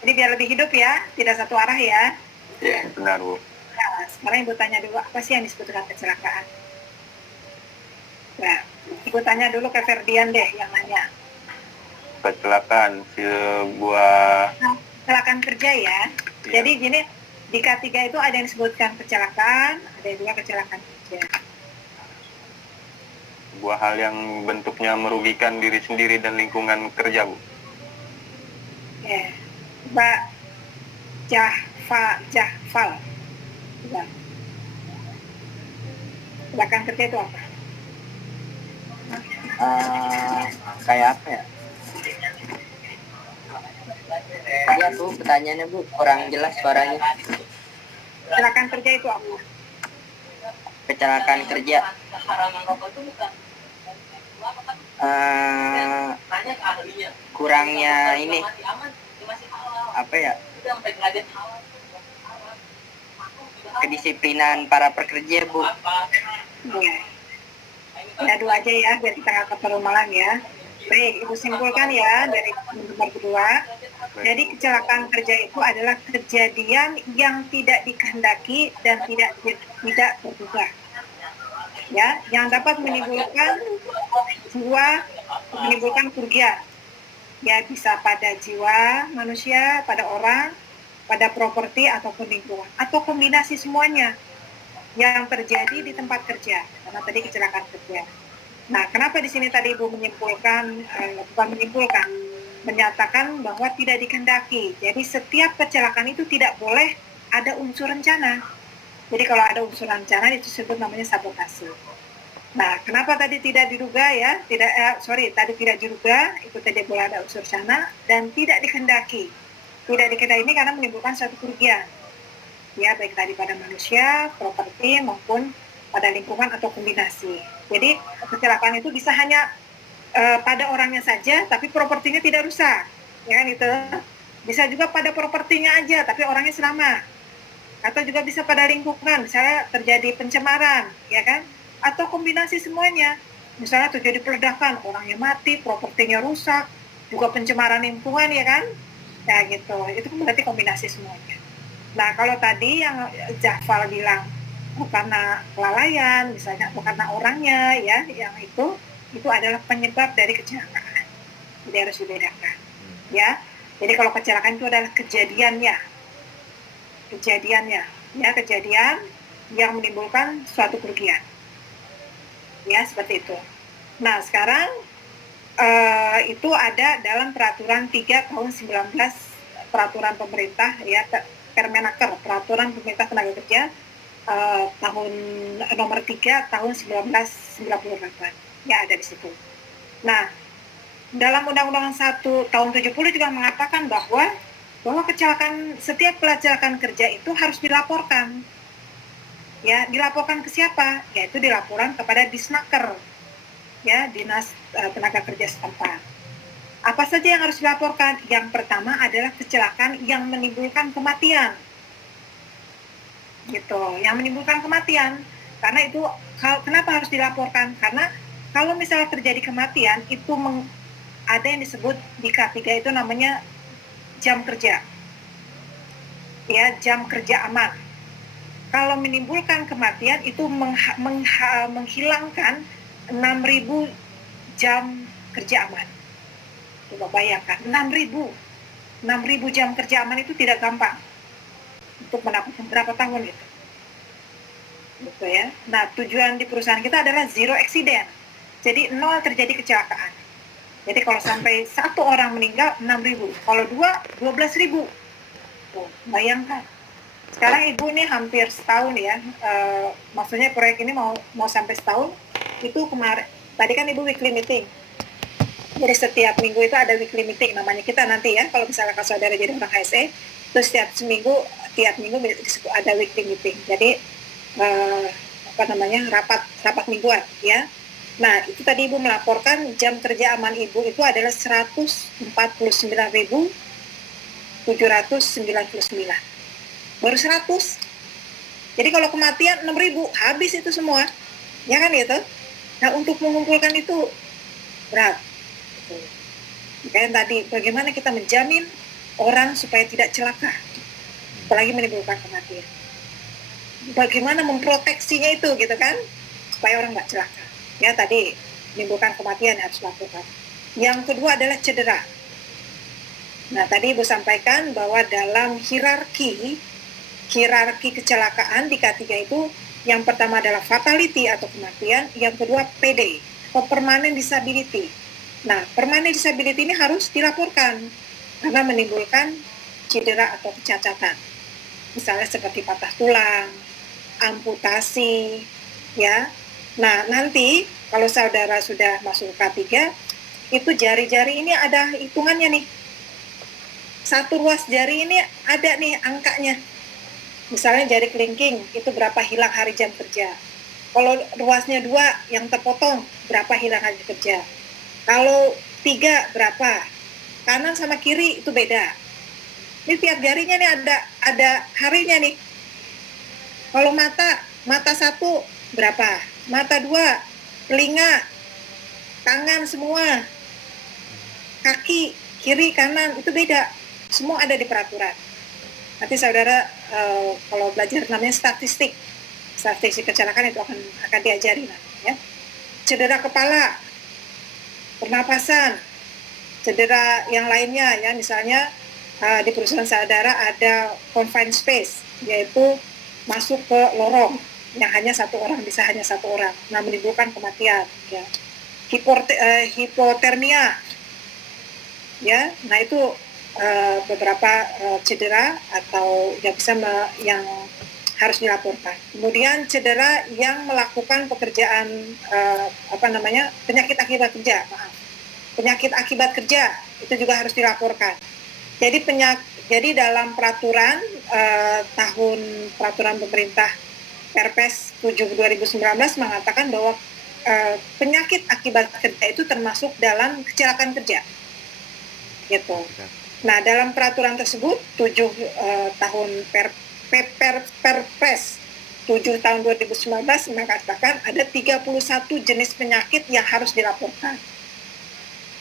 Jadi biar lebih hidup ya, tidak satu arah ya. Ya. Benar Bu. Nah, sekarang ibu tanya dulu apa sih yang disebut dengan kecelakaan? Nah, ibu tanya dulu ke Ferdian deh yang nanya. Kecelakaan sebuah Kecelakaan kerja ya. Iya. Jadi gini, di K3 itu ada yang disebutkan kecelakaan, ada juga kecelakaan kerja. sebuah hal yang bentuknya merugikan diri sendiri dan lingkungan kerja Bu. Ya. Mbak Jahfal. Ya. Kecelakaan kerja itu apa? Kayak apa ya? Tadi aku pertanyaannya Bu kurang jelas suaranya. Kecelakaan kerja itu apa? Kecelakaan kerja. Kurangnya ini apa ya? Kedisiplinan para pekerja Bu. Ya. Ya, dua aja ya, biar kita nggak ketemu malam ya. Baik, ibu simpulkan ya dari nomor kedua. Jadi kecelakaan kerja itu adalah kejadian yang tidak dikehendaki dan tidak terduga. Ya, yang dapat menimbulkan kerugian. Ya, bisa pada jiwa manusia, pada orang, pada properti ataupun lingkungan, atau kombinasi semuanya yang terjadi di tempat kerja. Karena tadi kecelakaan kerja. Nah, kenapa di sini tadi Ibu menyatakan bahwa tidak dikehendaki. Jadi setiap kecelakaan itu tidak boleh ada unsur rencana. Jadi kalau ada unsur rencana itu disebut namanya sabotase. Nah, kenapa tadi tidak diduga ya? Tadi tidak diduga, itu tadi boleh ada unsur rencana dan tidak dikehendaki. Tidak dikehendaki ini karena menimbulkan suatu kerugian. Ya, baik tadi pada manusia, properti maupun pada lingkungan atau kombinasi. Jadi kecelakaan itu bisa hanya pada orangnya saja, tapi propertinya tidak rusak, ya kan itu. Bisa juga pada propertinya aja, tapi orangnya selamat. Atau juga bisa pada lingkungan, misalnya terjadi pencemaran, ya kan? Atau kombinasi semuanya. Misalnya terjadi peledakan, orangnya mati, propertinya rusak, juga pencemaran lingkungan ya kan? Ya gitu, itu kan berarti kombinasi semuanya. Nah kalau tadi yang Jafal bilang karena kelalaian misalnya atau karena orangnya ya, yang itu adalah penyebab dari kecelakaan. Jadi harus dibedakan ya. Jadi kalau kecelakaan itu adalah kejadiannya ya, kejadian yang menimbulkan suatu kerugian ya, seperti itu. Nah sekarang itu ada dalam peraturan 3 tahun 19, peraturan pemerintah ya, Permenaker, peraturan pemerintah tenaga kerja tahun nomor 3 tahun 1998 ya, ada di situ. Nah dalam Undang-Undang 1 tahun 70 juga mengatakan bahwa kecelakaan, setiap kecelakaan kerja itu harus dilaporkan. Ya, dilaporkan ke siapa? Yaitu dilaporkan kepada Disnaker, ya, Dinas Tenaga Kerja setempat. Apa saja yang harus dilaporkan? Yang pertama adalah kecelakaan yang menimbulkan kematian. Gitu, yang menimbulkan kematian. Karena itu kenapa harus dilaporkan? Karena kalau misalnya terjadi kematian itu ada yang disebut di K3 itu namanya jam kerja. Ya, jam kerja aman. Kalau menimbulkan kematian itu menghilangkan 6.000 jam kerja aman. Coba bayangkan, 6.000 jam kerja aman itu tidak gampang untuk mendapatkan berapa tahun itu. Gitu ya. Nah, tujuan di perusahaan kita adalah zero accident. Jadi 0 terjadi kecelakaan. Jadi kalau sampai 1 orang meninggal 6.000, kalau 2 12.000. Tuh, bayangkan. Sekarang Ibu ini hampir setahun ya, maksudnya proyek ini mau sampai setahun. Itu kemarin, tadi kan Ibu weekly meeting. Jadi setiap minggu itu ada weekly meeting, namanya kita nanti ya, kalau misalnya kalau saudara jadi orang HSE, terus tiap minggu ada weekly meeting. Jadi rapat mingguan ya. Nah itu tadi Ibu melaporkan jam kerja aman Ibu itu adalah 149.799, baru 100. Jadi kalau kematian 6.000 habis itu semua, ya kan gitu. Nah untuk mengumpulkan itu berat. Kayak tadi, bagaimana kita menjamin orang supaya tidak celaka, apalagi menimbulkan kematian. Bagaimana memproteksinya itu gitu kan, supaya orang nggak celaka. Ya tadi menimbulkan kematian harus dilakukan. Yang kedua adalah cedera. Nah tadi Ibu sampaikan bahwa dalam hierarki kecelakaan di K3 itu yang pertama adalah fatality atau kematian, yang kedua PD atau permanent disability. Nah, permanent disability ini harus dilaporkan karena menimbulkan cedera atau kecacatan. Misalnya seperti patah tulang, amputasi, ya. Nah, nanti kalau saudara sudah masuk K3, itu jari-jari ini ada hitungannya nih. Satu ruas jari ini ada nih angkanya. Misalnya jari kelingking itu berapa hilang hari jam kerja. Kalau ruasnya 2 yang terpotong berapa hilang hari kerja. Kalau 3 berapa. Kanan sama kiri itu beda. Ini tiap jarinya nih ada harinya nih. Kalau mata 1 berapa. Mata 2, telinga, tangan semua. Kaki, kiri, kanan itu beda. Semua ada di peraturan. Nanti saudara kalau belajar namanya statistik kecelakaan itu akan diajari nanti ya. Cedera kepala, pernapasan, cedera yang lainnya ya, misalnya di perusahaan saudara ada confined space, yaitu masuk ke lorong yang hanya 1 orang, bisa hanya 1 orang, nah menimbulkan kematian ya. Hipotermia ya, nah itu beberapa cedera atau yang yang harus dilaporkan. Kemudian cedera yang melakukan pekerjaan penyakit akibat kerja, penyakit akibat kerja itu juga harus dilaporkan. Jadi dalam peraturan peraturan pemerintah Perpres 7 2019 mengatakan bahwa penyakit akibat kerja itu termasuk dalam kecelakaan kerja. Gitu. Nah, dalam peraturan tersebut 7 tahun Perpres 7 tahun 2019 mengatakan ada 31 jenis penyakit yang harus dilaporkan.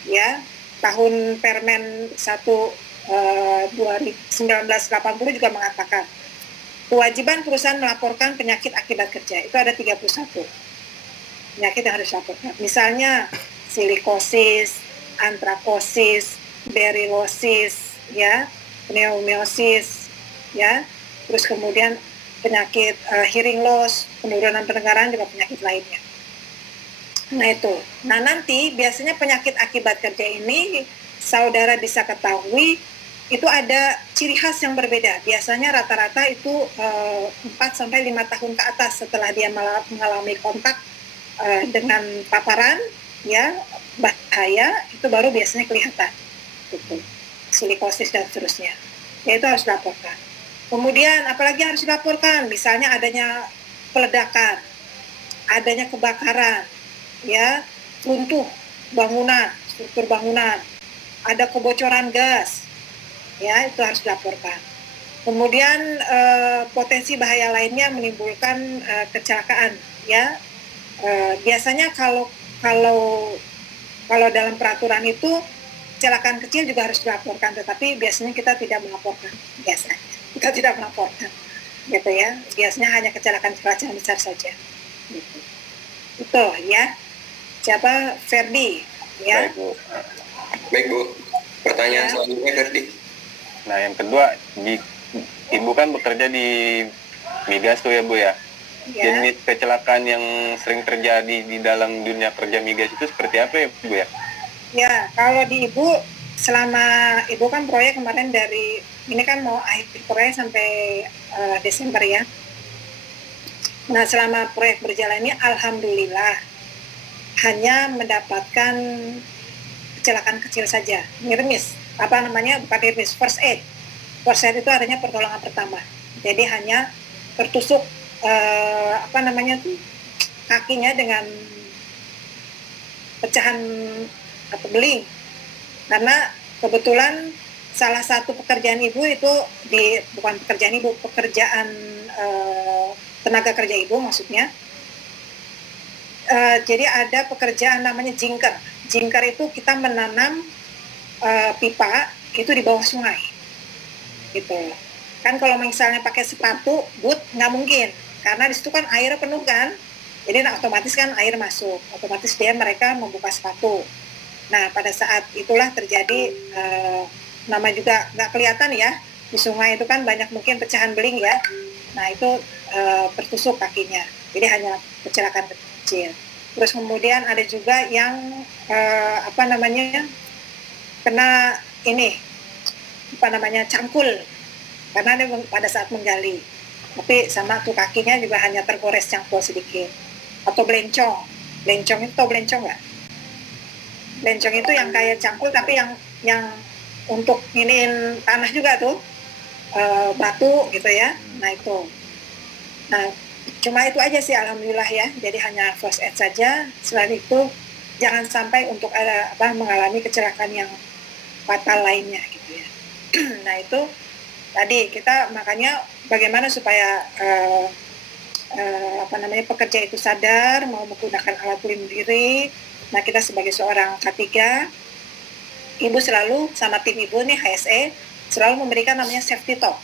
Ya, tahun Permen 1 1980 juga mengatakan kewajiban perusahaan melaporkan penyakit akibat kerja. Itu ada 31 penyakit yang harus dilaporkan. Misalnya silikosis, antrakosis, berilosis, ya, pneumococcis, ya. Terus kemudian penyakit hearing loss, penurunan pendengaran, juga penyakit lainnya. Nah itu. Nah nanti biasanya penyakit akibat kerja ini saudara bisa ketahui itu ada ciri khas yang berbeda. Biasanya rata-rata itu 4-5 tahun ke atas setelah dia mengalami kontak dengan paparan, ya, bahaya, itu baru biasanya kelihatan. Gitu. Silikosis dan seterusnya. Ya itu harus dilaporkan. Kemudian apalagi harus dilaporkan, misalnya adanya peledakan, adanya kebakaran, ya, runtuh bangunan, struktur bangunan, ada kebocoran gas, ya itu harus dilaporkan. Kemudian potensi bahaya lainnya menimbulkan kecelakaan, ya. Biasanya kalau dalam peraturan itu kecelakaan kecil juga harus dilaporkan, tetapi biasanya kita tidak melaporkan, biasanya kita tidak melaporkan, gitu ya. Biasanya hanya kecelakaan besar saja. Gitu. Itu ya. Siapa? Ferdi, ya. Baik, Bu. Baik Bu, pertanyaan Ya. selanjutnya Ferdi. Nah, yang kedua, Ibu kan bekerja di migas tuh ya, Bu ya. Ya. Jenis kecelakaan yang sering terjadi di dalam dunia kerja migas itu seperti apa ya, Bu ya? Ya, kalau di Ibu, selama Ibu kan proyek kemarin dari, ini kan mau akhir proyek sampai Desember ya. Nah, selama proyek berjalan ini, alhamdulillah, hanya mendapatkan kecelakaan kecil saja, nirmis, bukan nirmis, first aid. First aid itu adanya pertolongan pertama. Jadi hanya tertusuk kakinya dengan pecahan beling. Karena kebetulan salah satu pekerjaan Ibu itu pekerjaan tenaga kerja Ibu maksudnya. Jadi ada pekerjaan namanya jinker. Jinker itu kita menanam pipa itu di bawah sungai, gitu. Kan kalau misalnya pakai sepatu, boot nggak mungkin, karena di situ kan air penuh kan, jadi otomatis kan air masuk, otomatis mereka membuka sepatu. Nah pada saat itulah terjadi nama juga nggak kelihatan ya, di sungai itu kan banyak mungkin pecahan beling ya. Nah itu tertusuk kakinya, jadi hanya kecelakaan kecil. Terus kemudian ada juga yang kena cangkul karena dia pada saat menggali, tapi sama tuh kakinya juga hanya tergores cangkul sedikit. Atau belencong itu tau belencong nggak? Belencong itu yang kayak cangkul tapi yang untuk iniin tanah juga tuh, batu gitu ya. Nah itu, cuma itu aja sih alhamdulillah ya, jadi hanya first aid saja. Selain itu jangan sampai untuk mengalami kecelakaan yang fatal lainnya gitu ya. Nah itu tadi kita makanya bagaimana supaya pekerja itu sadar mau menggunakan alat pelindung diri. Nah kita sebagai seorang K3, Ibu selalu sama tim Ibu nih HSE selalu memberikan namanya safety talk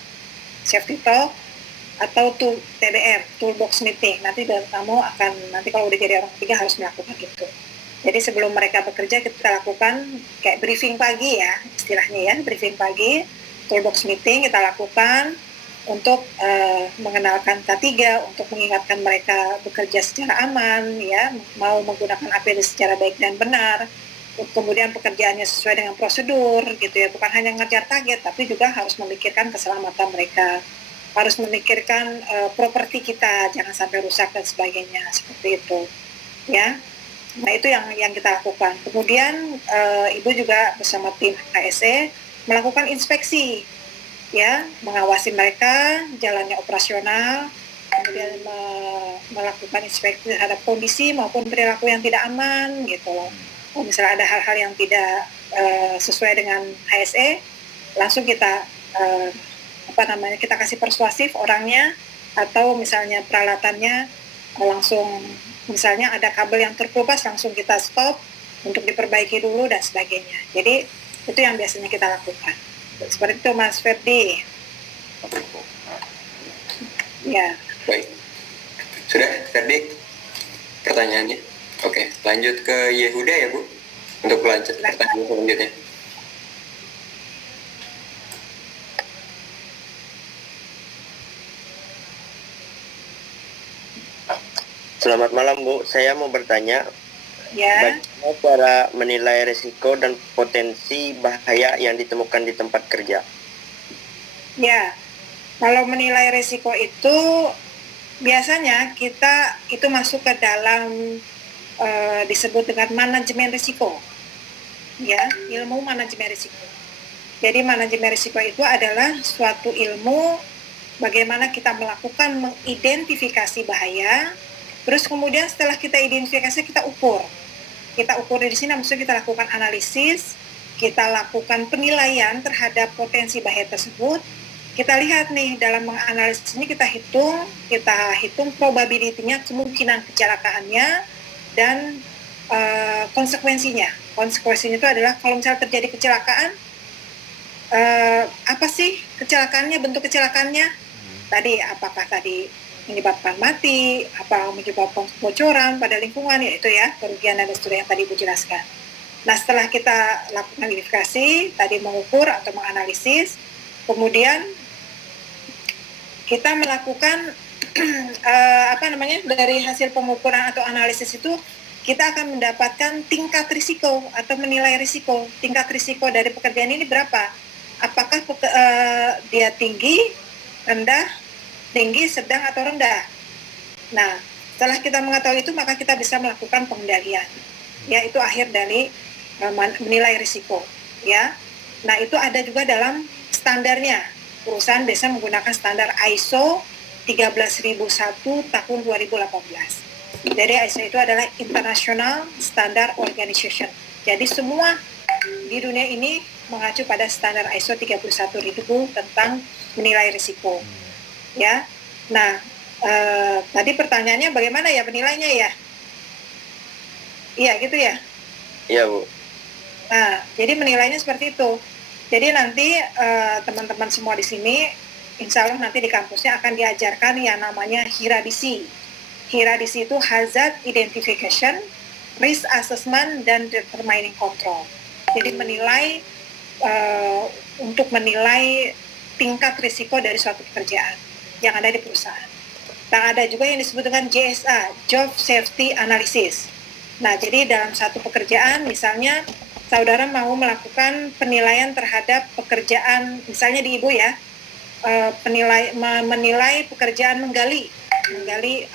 atau TBM, toolbox meeting. Nanti kamu akan kalau udah jadi orang ketiga harus melakukan itu. Jadi sebelum mereka bekerja kita lakukan kayak briefing pagi ya, istilahnya ya, briefing pagi, toolbox meeting kita lakukan untuk mengenalkan K3, untuk mengingatkan mereka bekerja secara aman, ya, mau menggunakan APD secara baik dan benar, kemudian pekerjaannya sesuai dengan prosedur, gitu ya, bukan hanya ngejar target, tapi juga harus memikirkan keselamatan mereka, harus memikirkan properti kita, jangan sampai rusak dan sebagainya, seperti itu, ya. Nah itu yang kita lakukan. Kemudian Ibu juga bersama tim HSE melakukan inspeksi, ya, mengawasi mereka jalannya operasional, kemudian melakukan inspeksi terhadap kondisi maupun perilaku yang tidak aman, gitu. Kalau misalnya ada hal-hal yang tidak sesuai dengan HSE, langsung kita kita kasih persuasif orangnya atau misalnya peralatannya langsung, misalnya ada kabel yang terkelupas langsung kita stop untuk diperbaiki dulu dan sebagainya. Jadi itu yang biasanya kita lakukan. Seperti itu Mas Ferdi. Ya. Baik. Sudah, Ferdi? Pertanyaannya? Oke, lanjut ke Yehuda ya, Bu? Untuk lanjut pertanyaan selanjutnya. Selamat malam Bu, saya mau bertanya Ya. bagaimana cara menilai risiko dan potensi bahaya yang ditemukan di tempat kerja? Ya, kalau menilai risiko itu biasanya kita itu masuk ke dalam disebut dengan manajemen risiko, ya, ilmu manajemen risiko. Jadi manajemen risiko itu adalah suatu ilmu bagaimana kita melakukan mengidentifikasi bahaya, terus kemudian setelah kita identifikasi kita ukur. Kita ukur di sini maksudnya kita lakukan analisis, kita lakukan penilaian terhadap potensi bahaya tersebut. Kita lihat nih dalam menganalisis ini kita hitung probability-nya, kemungkinan kecelakaannya dan konsekuensinya. Konsekuensinya itu adalah kalau misalnya terjadi kecelakaan, apa sih kecelakaannya, bentuk kecelakaannya? Tadi apakah tadi menyebabkan mati, apa menyebabkan kebocoran pada lingkungan, yaitu ya kerugian dan seterusnya yang tadi Ibu jelaskan. Nah setelah kita lakukan verifikasi, tadi mengukur atau menganalisis, kemudian kita melakukan dari hasil pengukuran atau analisis itu kita akan mendapatkan tingkat risiko atau menilai risiko. Tingkat risiko dari pekerjaan ini berapa? Apakah dia tinggi, rendah, tinggi, sedang atau rendah? Nah, setelah kita mengetahui itu maka kita bisa melakukan pengendalian. Ya, itu akhir dari menilai risiko. Ya, nah itu ada juga dalam standarnya. Perusahaan biasa menggunakan standar ISO 13001 tahun 2018. Jadi ISO itu adalah International Standard Organization. Jadi semua di dunia ini mengacu pada standar ISO 31000 tentang menilai risiko. Ya. Nah, tadi pertanyaannya bagaimana ya penilainya ya? Iya gitu ya? Iya Bu. Nah, jadi menilainya seperti itu. Jadi nanti teman-teman semua di sini, insya Allah nanti di kampusnya akan diajarkan yang namanya HIRA-DC. HIRA-DC itu Hazard Identification, Risk Assessment, dan Determining Control. Jadi menilai, untuk menilai tingkat risiko dari suatu pekerjaan yang ada di perusahaan. Dan ada juga yang disebut dengan JSA, Job Safety Analysis. Nah, jadi dalam satu pekerjaan, misalnya saudara mau melakukan penilaian terhadap pekerjaan, misalnya di Ibu ya, menilai pekerjaan menggali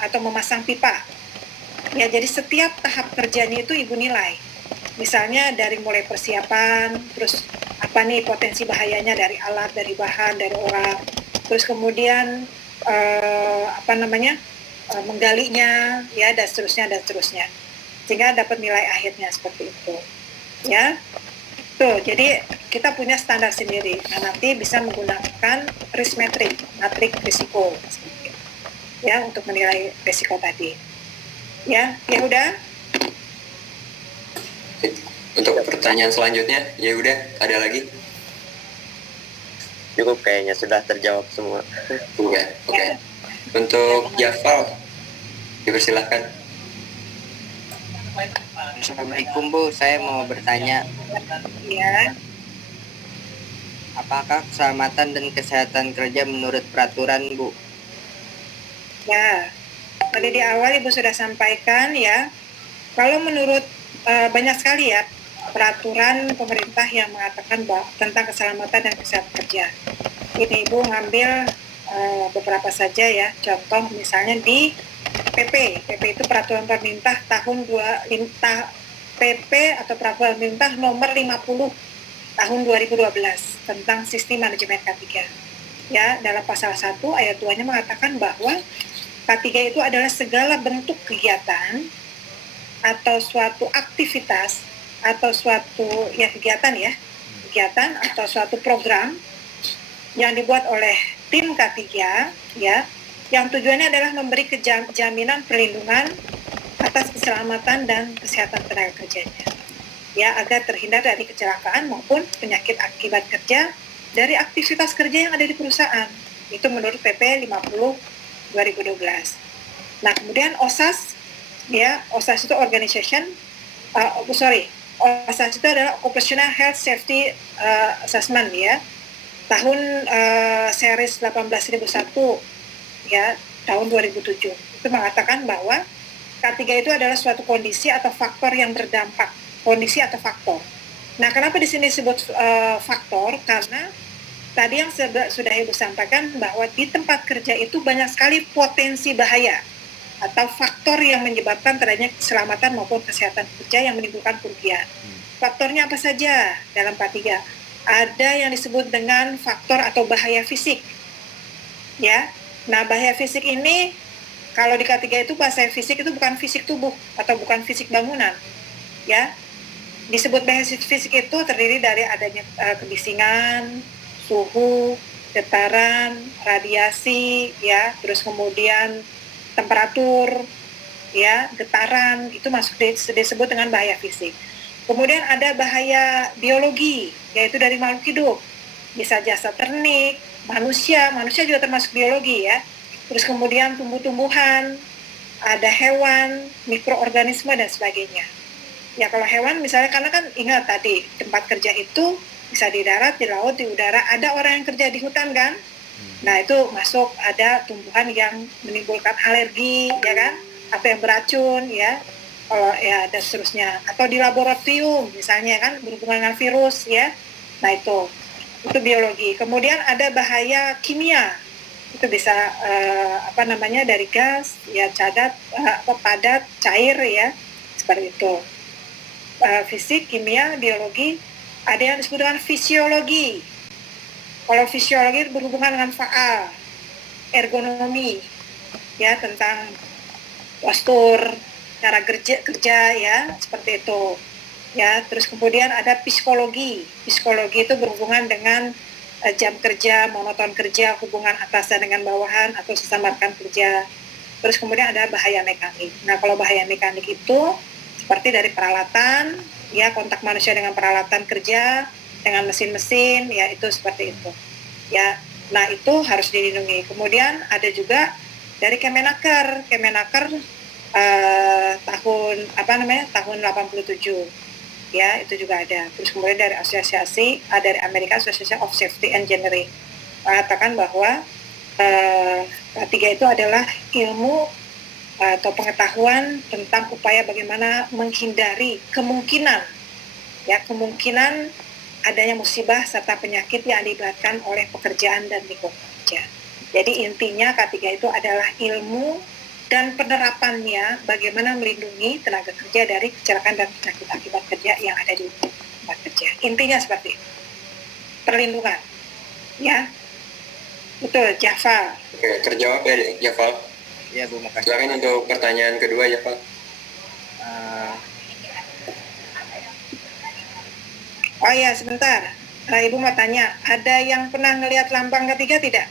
atau memasang pipa. Ya, jadi setiap tahap kerjanya itu Ibu nilai. Misalnya dari mulai persiapan, terus apa nih potensi bahayanya dari alat, dari bahan, dari orang, terus kemudian menggalinya, ya, dan seterusnya. Sehingga dapat nilai akhirnya seperti itu. Ya, tuh. Jadi kita punya standar sendiri. Nah, nanti bisa menggunakan risk matrix risiko, ya, untuk menilai risiko tadi. Ya udah. Untuk pertanyaan selanjutnya, ya udah ada lagi? Cukup kayaknya sudah terjawab semua. Oke. Untuk Jafal, dipersilahkan. Assalamualaikum Bu, saya mau bertanya, Ya. apakah keselamatan dan kesehatan kerja menurut peraturan Bu? Ya, tadi di awal Ibu sudah sampaikan ya, kalau menurut banyak sekali ya peraturan pemerintah yang mengatakan tentang keselamatan dan kesehatan kerja. Ini Ibu ngambil beberapa saja ya, contoh misalnya di PP itu peraturan pemerintah PP atau peraturan pemerintah nomor 50 tahun 2012 tentang sistem manajemen K3. Ya, dalam pasal 1 ayat 2-nya mengatakan bahwa K3 itu adalah segala bentuk kegiatan atau suatu aktivitas atau suatu kegiatan atau suatu program yang dibuat oleh tim K3 ya, yang tujuannya adalah memberi jaminan perlindungan atas keselamatan dan kesehatan tenaga kerjanya, ya, agar terhindar dari kecelakaan maupun penyakit akibat kerja dari aktivitas kerja yang ada di perusahaan. Itu menurut PP 50 2012. Nah, kemudian OSAS, ya, OSAS itu OSAS itu adalah Occupational Health Safety Assessment, ya, tahun series 18.001, ya, tahun 2007. Itu mengatakan bahwa K3 itu adalah suatu kondisi atau faktor yang berdampak, kondisi atau faktor. Nah, kenapa di sini disebut faktor? Karena tadi yang sudah Ibu sampaikan bahwa di tempat kerja itu banyak sekali potensi bahaya atau faktor yang menyebabkan terjadinya keselamatan maupun kesehatan kerja yang menimbulkan kerugian. Faktornya apa saja dalam K3? Ada yang disebut dengan faktor atau bahaya fisik. Ya. Nah, bahaya fisik ini kalau di K3 itu bahaya fisik itu bukan fisik tubuh atau bukan fisik bangunan. Ya. Disebut bahaya fisik itu terdiri dari adanya kebisingan, suhu, getaran, radiasi, ya, terus kemudian temperatur, ya, getaran, itu masuk disebut dengan bahaya fisik. Kemudian ada bahaya biologi, yaitu dari makhluk hidup, bisa jasad ternik, manusia juga termasuk biologi, ya. Terus kemudian tumbuh-tumbuhan, ada hewan, mikroorganisme dan sebagainya. Ya, kalau hewan misalnya, karena kan ingat tadi tempat kerja itu bisa di darat, di laut, di udara. Ada orang yang kerja di hutan kan? Nah, itu masuk ada tumbuhan yang menimbulkan alergi, ya kan? Atau yang beracun, ya. Ya, dan seterusnya. Atau di laboratorium misalnya kan berhubungan dengan virus, ya. Nah, itu biologi. Kemudian ada bahaya kimia. Itu bisa dari gas, ya, padat, cair, ya. Seperti itu. Fisik, kimia, biologi. Ada yang disebut dengan fisiologi. Kalau fisiologi berhubungan dengan faal, ergonomi, ya, tentang postur, cara kerja, ya, seperti itu. Ya, terus kemudian ada psikologi. Psikologi itu berhubungan dengan jam kerja, monoton kerja, hubungan atasan dengan bawahan atau sesama rekan kerja. Terus kemudian ada bahaya mekanik. Nah, kalau bahaya mekanik itu seperti dari peralatan, ya, kontak manusia dengan peralatan kerja, dengan mesin-mesin, ya, itu seperti itu. Ya, nah, itu harus dilindungi. Kemudian ada juga dari Kemenaker tahun 87. Ya, itu juga ada. Terus kemudian dari dari Amerika Association of Safety Engineering mengatakan bahwa K3 itu adalah ilmu atau pengetahuan tentang upaya bagaimana menghindari kemungkinan adanya musibah serta penyakit yang dilibatkan oleh pekerjaan dan lingkungan kerja. Jadi intinya K3 itu adalah ilmu dan penerapannya bagaimana melindungi tenaga kerja dari kecelakaan dan penyakit akibat kerja yang ada di tempat kerja. Intinya seperti itu. Perlindungan. Ya. Betul, Jafal. Oke, terjawab ya, Jafal. Ya, Bu, makasih. Silakan untuk pertanyaan kedua, Jafal. Oh iya, sebentar. Ibu mau tanya, ada yang pernah ngelihat lambang K3 tidak?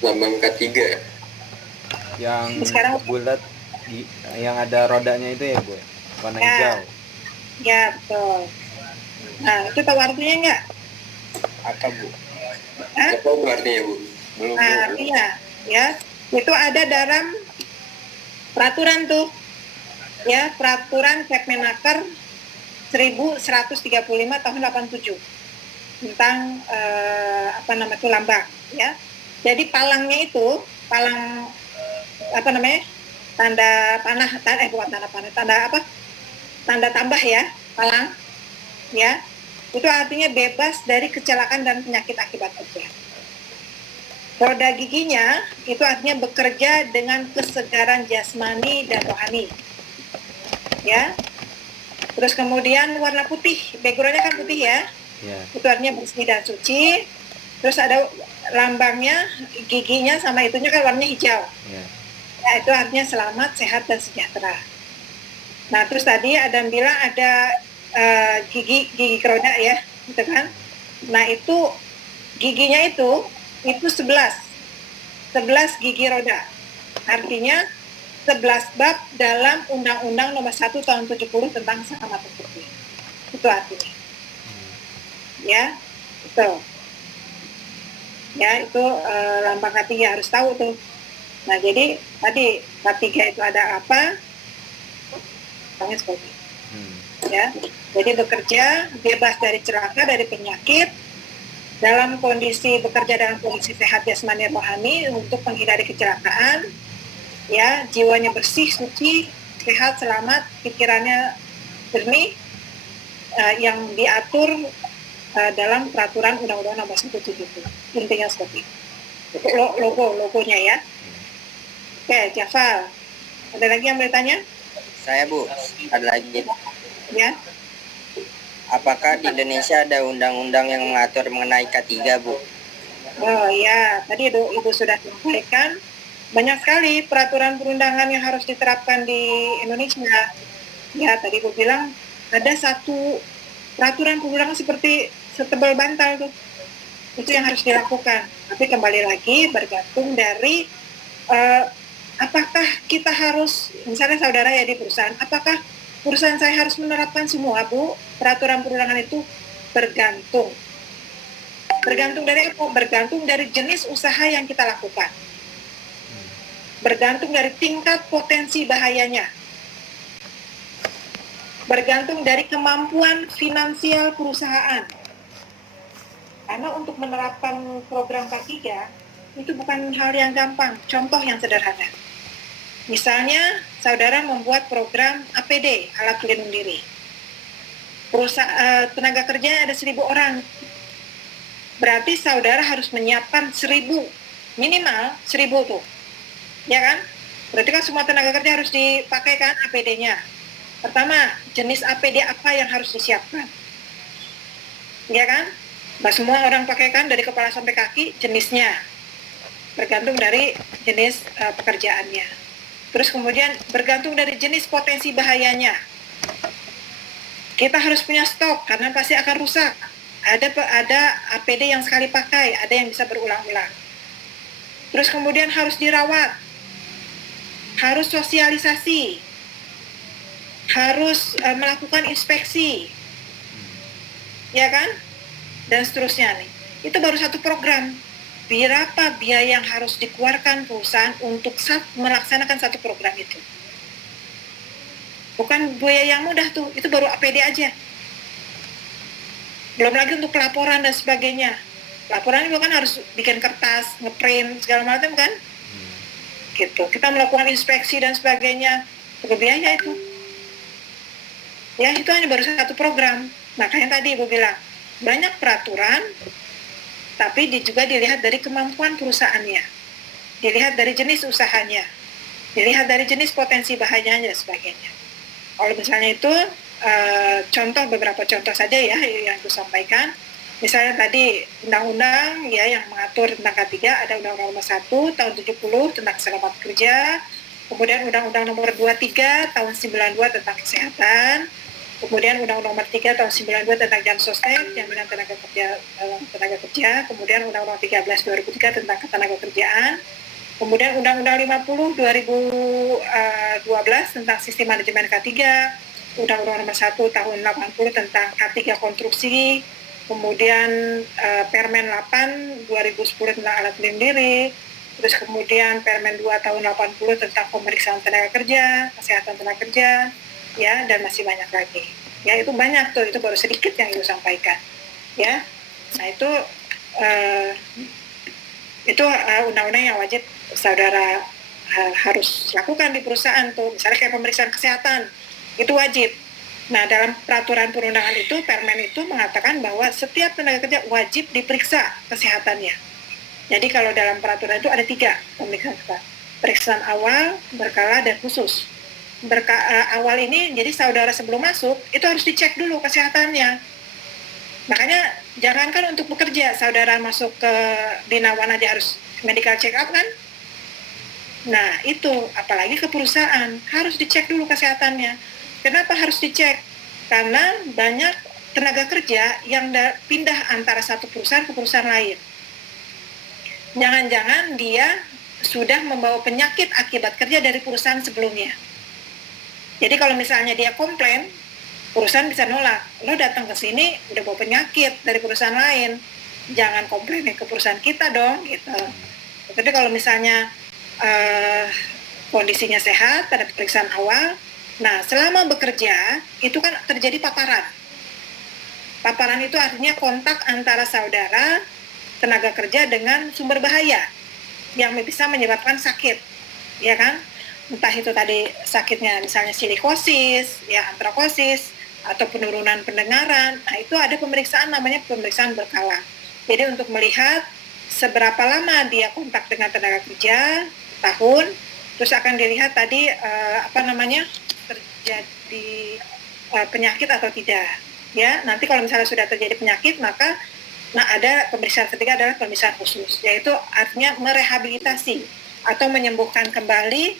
Lambang K3. Yang Sekarang bulat, yang ada rodanya itu ya, Bu, warna hijau. Ya, betul. Nah, itu tahu artinya nggak? Apa, Bu? Apa itu artinya, Bu? Belum, Nah, Bu. artinya, ya, itu ada dalam peraturan tuh, ya, peraturan Kepmenaker 1135 tahun 87 tentang lambang, ya. Jadi palangnya itu tanda tambah, ya, palang, ya, itu artinya bebas dari kecelakaan dan penyakit akibat kerja. Roda giginya itu artinya bekerja dengan kesegaran jasmani dan rohani, ya. Terus kemudian warna putih, backgroundnya kan putih, ya. Ya. Itu artinya bersih dan suci. Terus ada lambangnya, giginya sama itunya kan warnanya hijau. Ya. Nah, itu artinya selamat, sehat, dan sejahtera. Nah, terus tadi ada yang bilang ada gigi roda, ya, gitu kan. Nah, itu giginya itu 11. 11 gigi roda. Artinya 11 bab dalam Undang-Undang Nomor 1 Tahun 70 tentang keselamatan kerja. Itu artinya. Ya, itu. Ya, itu lambang K3 harus tahu tuh. Nah, jadi tadi K3 itu ada apa? Seperti ya, jadi bekerja bebas dari celaka, dari penyakit, dalam kondisi bekerja dalam kondisi sehat jasmani rohani untuk menghindari kecelakaan, ya, jiwanya bersih, suci, sehat, selamat, pikirannya jernih, yang diatur dalam peraturan Undang-Undang Nomor 170. Intinya seperti itu. Logonya ya. Oke, Jafar, ada lagi yang bertanya? Saya Bu, ada lagi. Ya. Apakah di Indonesia ada undang-undang yang mengatur mengenai K3 Bu? Oh ya, tadi Ibu sudah sampaikan banyak sekali peraturan perundangan yang harus diterapkan di Indonesia. Ya, tadi Ibu bilang ada satu peraturan perundangan seperti setebal bantal tuh. Itu yang harus dilakukan. Tapi kembali lagi bergantung dari apakah kita harus, misalnya saudara ya di perusahaan, apakah perusahaan saya harus menerapkan semua, Bu? Peraturan perundangan itu bergantung. Bergantung dari apa? Bergantung dari jenis usaha yang kita lakukan. Bergantung dari tingkat potensi bahayanya. Bergantung dari kemampuan finansial perusahaan. Karena untuk menerapkan program K3 itu bukan hal yang gampang. Contoh yang sederhana. Misalnya, saudara membuat program APD, alat pelindung diri. Tenaga kerja ada 1.000 orang. Berarti saudara harus menyiapkan 1.000, minimal 1.000 tuh. Ya kan? Berarti kan semua tenaga kerja harus dipakai kan APD-nya. Pertama, jenis APD apa yang harus disiapkan? Ya kan? Nah, semua orang pakai kan dari kepala sampai kaki, jenisnya. Bergantung dari jenis pekerjaannya. Terus kemudian bergantung dari jenis potensi bahayanya. Kita harus punya stok karena pasti akan rusak. Ada APD yang sekali pakai, ada yang bisa berulang-ulang. Terus kemudian harus dirawat. Harus sosialisasi. Harus melakukan inspeksi. Ya kan? Dan seterusnya nih. Itu baru satu program. Berapa biaya yang harus dikeluarkan perusahaan untuk melaksanakan satu program itu? Bukan biaya yang mudah tuh, itu baru APD aja. Belum lagi untuk laporan dan sebagainya. Laporan itu kan harus bikin kertas, ngeprint, segala macam kan? Gitu. Kita melakukan inspeksi dan sebagainya, berbiaya itu. Ya, itu hanya baru satu program. Makanya tadi Ibu bilang, banyak peraturan, tapi juga dilihat dari kemampuan perusahaannya, dilihat dari jenis usahanya, dilihat dari jenis potensi bahayanya dan sebagainya. Kalau misalnya itu beberapa contoh saja ya yang aku sampaikan. Misalnya tadi undang-undang ya yang mengatur tentang K3 ada Undang-Undang Nomor 1 Tahun 70 tentang keselamatan kerja, kemudian Undang-Undang Nomor 23 Tahun 92 tentang kesehatan. Kemudian Undang-Undang Nomor 3 Tahun 92 tentang jam sostek, jaminan tenaga kerja, kemudian Undang-Undang 13 2003 tentang ketenagakerjaan, kemudian Undang-Undang 50 2012 tentang sistem manajemen K3, Undang-Undang Nomor 1 Tahun 80 tentang K3 konstruksi, kemudian Permen 8 2010 tentang alat pelindung diri, terus kemudian Permen 2 Tahun 80 tentang pemeriksaan tenaga kerja, kesehatan tenaga kerja, ya, dan masih banyak lagi. Ya, itu banyak tuh, itu baru sedikit yang Ibu sampaikan. Ya, nah itu undang-undang yang wajib saudara harus lakukan di perusahaan tuh. Misalnya kayak pemeriksaan kesehatan, itu wajib. Nah, dalam peraturan perundangan itu, Permen itu mengatakan bahwa setiap tenaga kerja wajib diperiksa kesehatannya. Jadi kalau dalam peraturan itu ada 3 pemeriksaan kesehatan. Pemeriksaan awal, berkala, dan khusus. Awal ini, jadi saudara sebelum masuk, itu harus dicek dulu kesehatannya. Makanya, jangankan untuk bekerja, saudara masuk ke Binawan aja harus medical check up kan? Nah, itu, apalagi ke perusahaan, harus dicek dulu kesehatannya. Kenapa harus dicek? Karena banyak tenaga kerja yang pindah antara satu perusahaan ke perusahaan lain. Jangan-jangan dia sudah membawa penyakit akibat kerja dari perusahaan sebelumnya. Jadi kalau misalnya dia komplain, perusahaan bisa nolak. Lo datang ke sini udah bawa penyakit dari perusahaan lain, jangan komplain ke perusahaan kita dong, gitu. Tapi kalau misalnya kondisinya sehat, ada pemeriksaan awal, nah selama bekerja itu kan terjadi paparan. Paparan itu artinya kontak antara saudara tenaga kerja dengan sumber bahaya yang bisa menyebabkan sakit, ya kan? Entah itu tadi sakitnya misalnya silikosis, ya antrakosis, atau penurunan pendengaran. Nah, itu ada pemeriksaan namanya pemeriksaan berkala. Jadi untuk melihat seberapa lama dia kontak dengan tenaga kerja, tahun, terus akan dilihat tadi terjadi penyakit atau tidak. Ya, nanti kalau misalnya sudah terjadi penyakit, maka ada pemeriksaan ketiga adalah pemeriksaan khusus, yaitu artinya merehabilitasi atau menyembuhkan kembali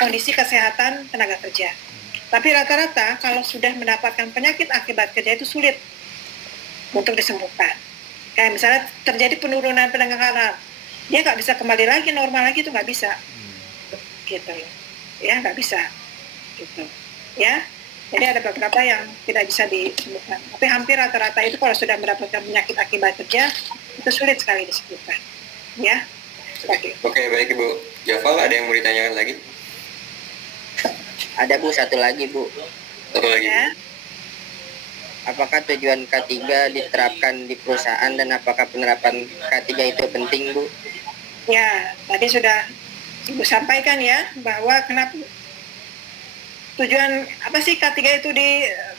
kondisi kesehatan tenaga kerja. Tapi rata-rata kalau sudah mendapatkan penyakit akibat kerja itu sulit untuk disembuhkan. Kayak misalnya terjadi penurunan pendengaran, dia nggak bisa kembali lagi normal lagi, itu nggak bisa, gitu, ya nggak bisa, gitu, ya. Jadi ada beberapa yang tidak bisa disembuhkan. Tapi hampir rata-rata itu kalau sudah mendapatkan penyakit akibat kerja, itu sulit sekali disembuhkan. Ya, seperti itu. Oke, baik Ibu. Jafal, ada yang mau ditanyakan lagi? Ada Bu, satu lagi Bu. Satu lagi. Ya. Apakah tujuan K3 diterapkan di perusahaan dan apakah penerapan K3 itu penting Bu? Ya, tadi sudah Ibu sampaikan ya, bahwa kenapa tujuan apa sih K3 itu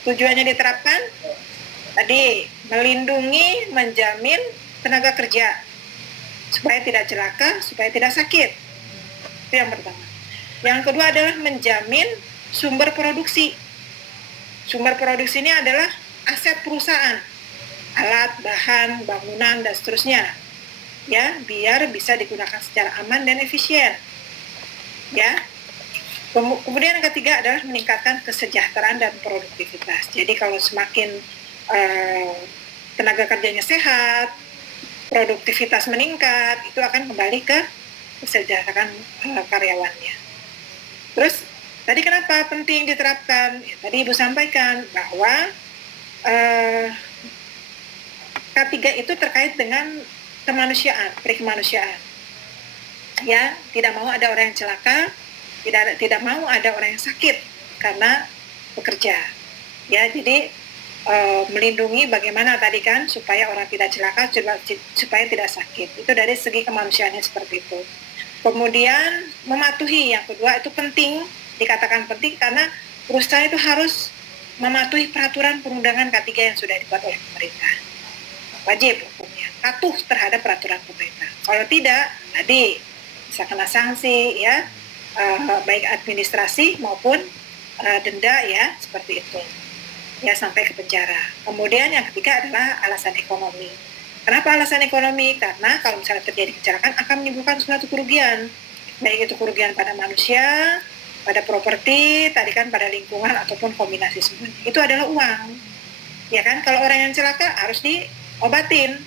tujuannya diterapkan? Tadi melindungi, menjamin tenaga kerja supaya tidak celaka, supaya tidak sakit. Itu yang pertama. Yang kedua adalah menjamin sumber produksi. Sumber produksi ini adalah aset perusahaan, alat, bahan, bangunan, dan seterusnya. Ya, biar bisa digunakan secara aman dan efisien. Ya. Kemudian yang ketiga adalah meningkatkan kesejahteraan dan produktivitas. Jadi kalau semakin tenaga kerjanya sehat, produktivitas meningkat, itu akan kembali ke kesejahteraan karyawannya. Terus tadi kenapa penting diterapkan? Ya, tadi Ibu sampaikan bahwa K3 itu terkait dengan kemanusiaan, perikemanusiaan. Ya, tidak mau ada orang yang celaka, tidak mau ada orang yang sakit karena bekerja. Ya, jadi melindungi bagaimana tadi kan supaya orang tidak celaka, supaya tidak sakit. Itu dari segi kemanusiaannya seperti itu. Kemudian mematuhi, yang kedua itu penting, dikatakan penting karena perusahaan itu harus mematuhi peraturan perundangan K3 yang sudah dibuat oleh pemerintah. Wajib hukumnya, patuh terhadap peraturan pemerintah. Kalau tidak, tadi bisa kena sanksi ya, baik administrasi maupun denda ya, seperti itu ya, sampai ke penjara. Kemudian yang ketiga adalah alasan ekonomi. Kenapa alasan ekonomi? Karena kalau misalnya terjadi kecelakaan akan menimbulkan suatu kerugian, baik itu kerugian pada manusia, pada properti, tadi kan pada lingkungan ataupun kombinasi semuanya. Itu adalah uang, ya kan? Kalau orang yang celaka harus diobatin,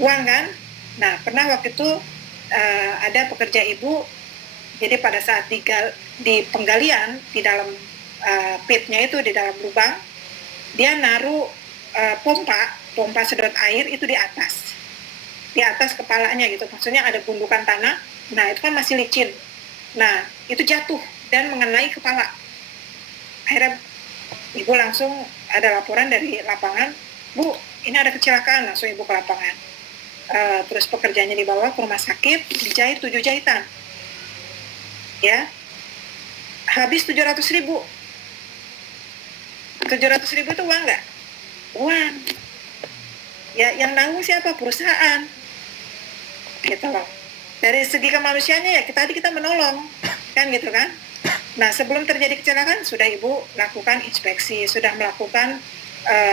uang kan? Nah, pernah waktu itu ada pekerja ibu. Jadi pada saat di penggalian di dalam pitnya itu, di dalam lubang, dia naruh pompa sedot air itu di atas kepalanya gitu. Maksudnya ada gundukan tanah. Nah, itu kan masih licin. Nah, itu jatuh dan mengenai kepala. Akhirnya ibu langsung ada laporan dari lapangan, Bu, ini ada kecelakaan. Langsung ibu ke lapangan. Terus pekerjanya dibawa ke rumah sakit, dijahit 7 jahitan. Ya, habis 700.000. 700.000 itu uang nggak? Uang. Ya, yang nanggung siapa? Perusahaan. Gitu loh. Dari segi kemanusiaannya ya tadi kita menolong, kan gitu kan? Nah, sebelum terjadi kecelakaan sudah ibu lakukan inspeksi, sudah melakukan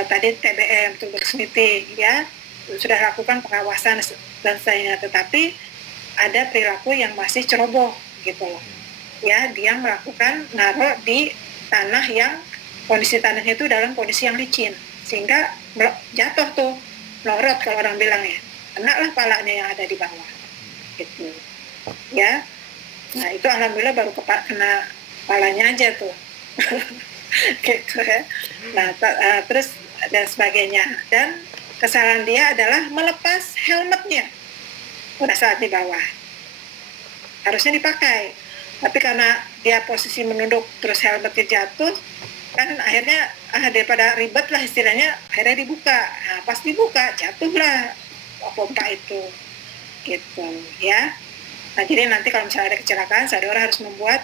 tadi TBM, tugas meeting, ya, sudah lakukan pengawasan dan sebagainya. Tetapi ada perilaku yang masih ceroboh, gitu loh. Ya, dia melakukan naruh di tanah yang kondisi tanahnya itu dalam kondisi yang licin, sehingga jatuh tuh, melorot kalau orang bilang ya, kena lah palanya yang ada di bawah. gitu ya. Nah itu alhamdulillah baru kena kepalanya aja tuh gitu ya. Nah terus dan sebagainya, dan kesalahan dia adalah melepas helmetnya pada saat di bawah. Harusnya dipakai, tapi karena dia posisi menunduk terus helmetnya jatuh, kan akhirnya daripada ribet lah istilahnya, akhirnya dibuka. Nah pas dibuka jatuhlah pompa itu gitu ya. Nah jadi nanti kalau misalnya ada kecelakaan, Sadora harus membuat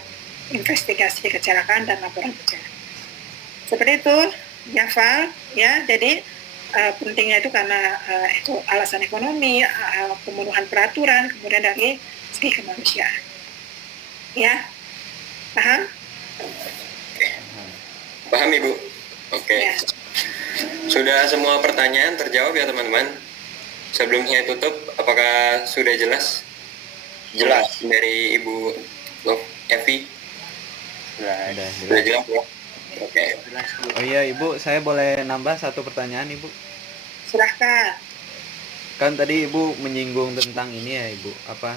investigasi kecelakaan dan laporan kecelakaan seperti itu ya Val ya. Jadi pentingnya itu karena itu alasan ekonomi, pemenuhan peraturan, kemudian dari segi kemanusiaan ya. Paham? Paham Ibu? Oke. Ya. Sudah semua pertanyaan terjawab ya teman-teman? Sebelum saya tutup, apakah sudah jelas? Jelas. Dari Ibu Evi? Sudah Jelas. jelas ya? Oke. Oh iya Ibu, saya boleh nambah satu pertanyaan Ibu? Silahkan. Kan tadi Ibu menyinggung tentang ini ya Ibu, apa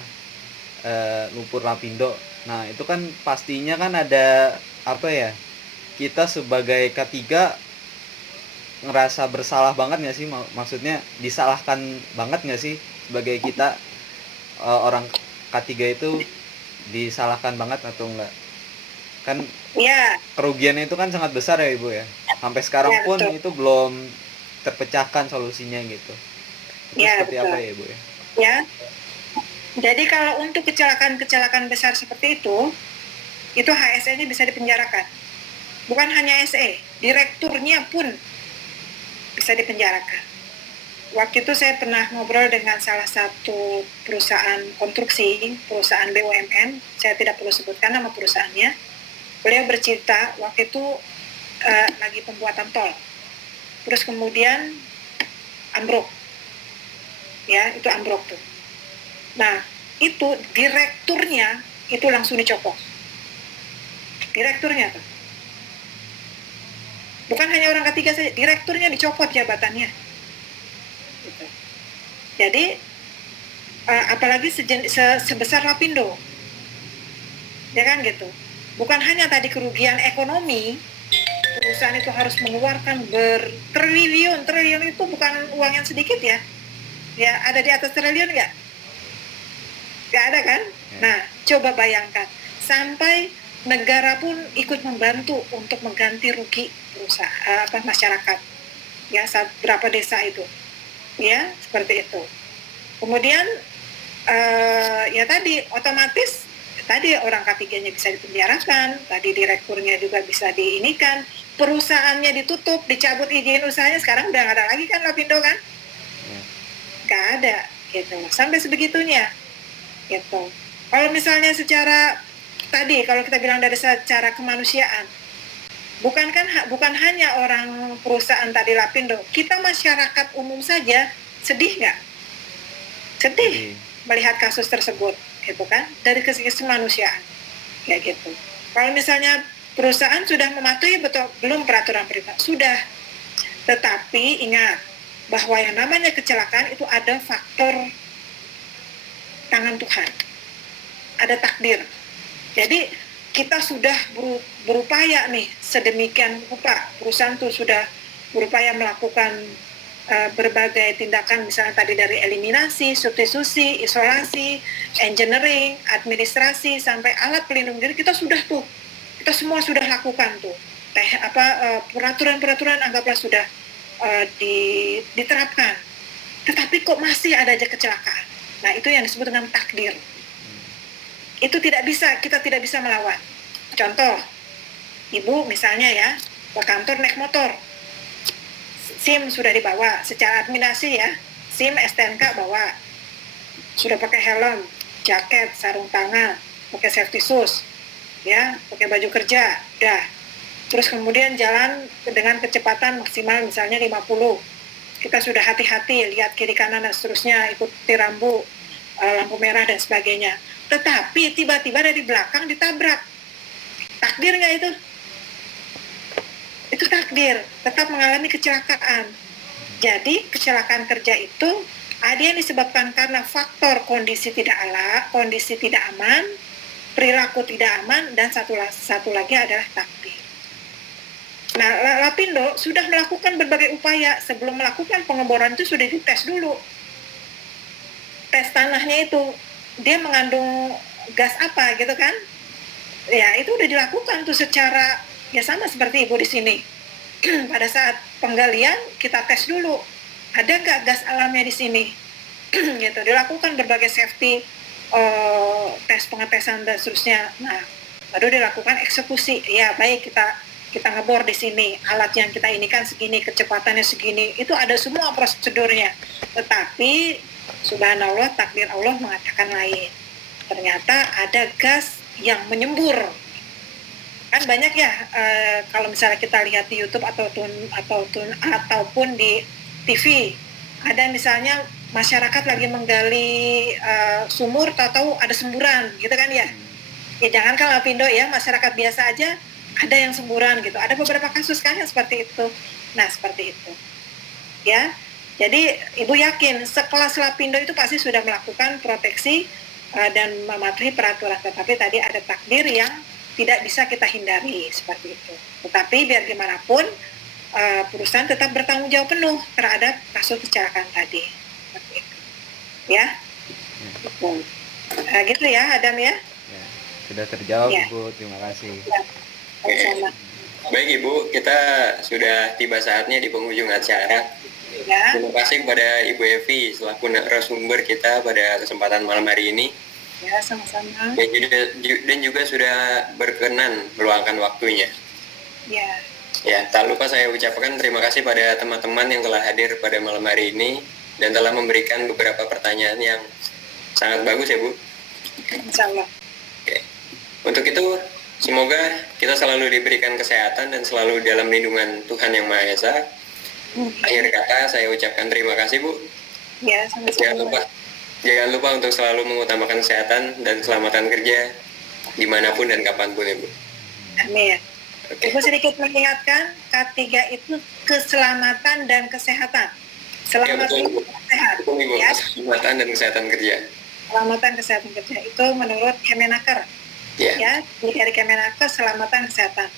lumpur lapindo. Nah itu kan pastinya kan ada apa ya, kita sebagai K3 ngerasa bersalah banget nggak sih, maksudnya disalahkan banget nggak sih sebagai kita orang K3 itu, disalahkan banget atau enggak? Kan Ya, kerugiannya itu kan sangat besar ya Ibu ya, sampai sekarang Ya, pun betul. itu belum terpecahkan solusinya gitu. Itu Ya, seperti betul. apa ya Ibu ya? ya. Jadi kalau untuk kecelakaan besar seperti itu HSE-nya bisa dipenjarakan. Bukan hanya SE, direkturnya pun bisa dipenjarakan. Waktu itu saya pernah ngobrol dengan salah satu perusahaan konstruksi, perusahaan BUMN, saya tidak perlu sebutkan nama perusahaannya. Beliau bercerita waktu itu lagi pembuatan tol, terus kemudian ambruk, ya itu ambruk tuh. Nah itu direkturnya itu langsung dicopot, direkturnya tuh. Bukan hanya orang ketiga saja, direkturnya dicopot jabatannya. Gitu. Jadi apalagi sebesar Lapindo, ya kan gitu. Bukan hanya tadi kerugian ekonomi, perusahaan itu harus mengeluarkan bertriliun, triliun itu bukan uang yang sedikit ya. Ya ada di atas triliun nggak? Nggak ada kan? Nah coba bayangkan, sampai negara pun ikut membantu untuk mengganti rugi perusahaan masyarakat. Ya berapa desa itu? Ya seperti itu. Kemudian ya tadi otomatis tadi orang K3-nya bisa dipenjarakan, tadi direkturnya juga bisa diinikan, perusahaannya ditutup, dicabut izin usahanya, sekarang udah nggak ada lagi kan Lapindo kan? Nggak ada gitu. Sampai sebegitunya gitu. Kalau misalnya secara tadi kalau kita bilang dari secara kemanusiaan, bukan hanya orang perusahaan tadi Lapindo, kita masyarakat umum saja sedih nggak? Sedih melihat kasus tersebut, gitu kan? Dari segi kemanusiaan, kayak gitu. Kalau misalnya perusahaan sudah mematuhi betul belum peraturan privat, sudah. Tetapi ingat bahwa yang namanya kecelakaan itu ada faktor tangan Tuhan, ada takdir. Jadi kita sudah berupaya nih sedemikian rupa, perusahaan itu sudah berupaya melakukan berbagai tindakan, misalnya tadi dari eliminasi, substitusi, isolasi, engineering, administrasi, sampai alat pelindung diri kita sudah tuh, kita semua sudah lakukan tuh, peraturan-peraturan anggaplah sudah diterapkan, tetapi kok masih ada aja kecelakaan. Nah itu yang disebut dengan takdir. Itu kita tidak bisa melawan. Contoh, ibu misalnya ya ke kantor naik motor, SIM sudah dibawa, secara administrasi ya, SIM, STNK bawa, sudah pakai helm, jaket, sarung tangan, pakai safety shoes, ya, pakai baju kerja, udah. Terus kemudian jalan dengan kecepatan maksimal misalnya 50, kita sudah hati-hati, lihat kiri kanan dan seterusnya, ikuti rambu, lampu merah dan sebagainya. Tetapi tiba-tiba dari belakang ditabrak. Takdir nggak itu? Itu takdir, tetap mengalami kecelakaan. Jadi kecelakaan kerja itu Ada yang disebabkan karena faktor kondisi tidak aman, perilaku tidak aman, dan satu lagi adalah takdir. Nah, Lapindo sudah melakukan berbagai upaya. Sebelum melakukan pengeboran itu sudah dites dulu. Tes tanahnya itu, dia mengandung gas apa gitu kan? Ya, itu udah dilakukan tuh secara, ya sama seperti Ibu di sini. Pada saat penggalian, kita tes dulu. Ada nggak gas alamnya di sini? Gitu, dilakukan berbagai safety, tes pengetesan dan seterusnya. Nah, baru dilakukan eksekusi. Ya, baik, kita ngebor di sini, alat yang kita ini kan segini, kecepatannya segini, itu ada semua prosedurnya. Tetapi subhanallah, takdir Allah mengatakan lain. Ternyata ada gas yang menyembur. Kan banyak ya, kalau misalnya kita lihat di YouTube ataupun di TV, ada misalnya masyarakat lagi menggali sumur, tahu-tahu ada semburan, gitu kan ya. Ya jangan kan Lapindo ya, masyarakat biasa aja ada yang semburan gitu. Ada beberapa kasus kan yang seperti itu. Nah, seperti itu. Ya. Jadi Ibu yakin sekelas Lapindo itu pasti sudah melakukan proteksi dan mematuhi peraturan. Tetapi tadi ada takdir yang tidak bisa kita hindari seperti itu. Tetapi biar gimana pun perusahaan tetap bertanggung jawab penuh terhadap kasus kecelakaan tadi. Seperti itu. Ya. Gitu ya, Adam ya. Ya, sudah terjawab Ya. Ibu, terima kasih. Ya. Sama. Baik Ibu, kita sudah tiba saatnya di penghujung acara. Ya. Terima kasih kepada Ibu Evi selaku narasumber kita pada kesempatan malam hari ini. Ya, sama-sama. Dan juga sudah berkenan meluangkan waktunya. Ya. Ya, tak lupa saya ucapkan terima kasih pada teman-teman yang telah hadir pada malam hari ini dan telah memberikan beberapa pertanyaan yang sangat bagus ya Bu. Insya Allah. Oke. Untuk itu, semoga kita selalu diberikan kesehatan dan selalu dalam lindungan Tuhan Yang Maha Esa. Akhir kata saya ucapkan terima kasih Bu. Ya, sama-sama. Jangan lupa untuk selalu mengutamakan kesehatan dan keselamatan kerja dimanapun dan kapanpun ya Bu. Amin. Oke. Ibu sedikit mengingatkan, K3 itu keselamatan dan kesehatan. Selamat betul, Bu. sehat. Betul Ibu, Ya, keselamatan dan kesehatan kerja. keselamatan kesehatan kerja itu menurut Kemenaker. Ya. Ya, jadi dari Kemenaker keselamatan kesehatan.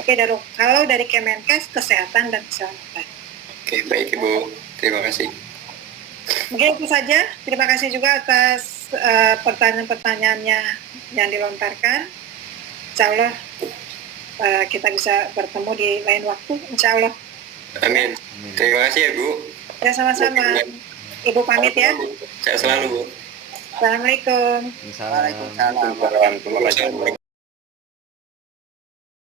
Oke, kalau dari Kemenkes kesehatan dan keselamatan. Oke, baik Ibu. Terima kasih. Mungkin itu saja. Terima kasih juga atas pertanyaan-pertanyaannya yang dilontarkan. Insya Allah kita bisa bertemu di lain waktu. Insya Allah. Amin. Terima kasih ya Bu. Ya, sama-sama. Ibu pamit ya. Saya selalu Bu. Assalamualaikum. Waalaikumsalam. Waalaikumsalam warahmatullahi wabarakatuh.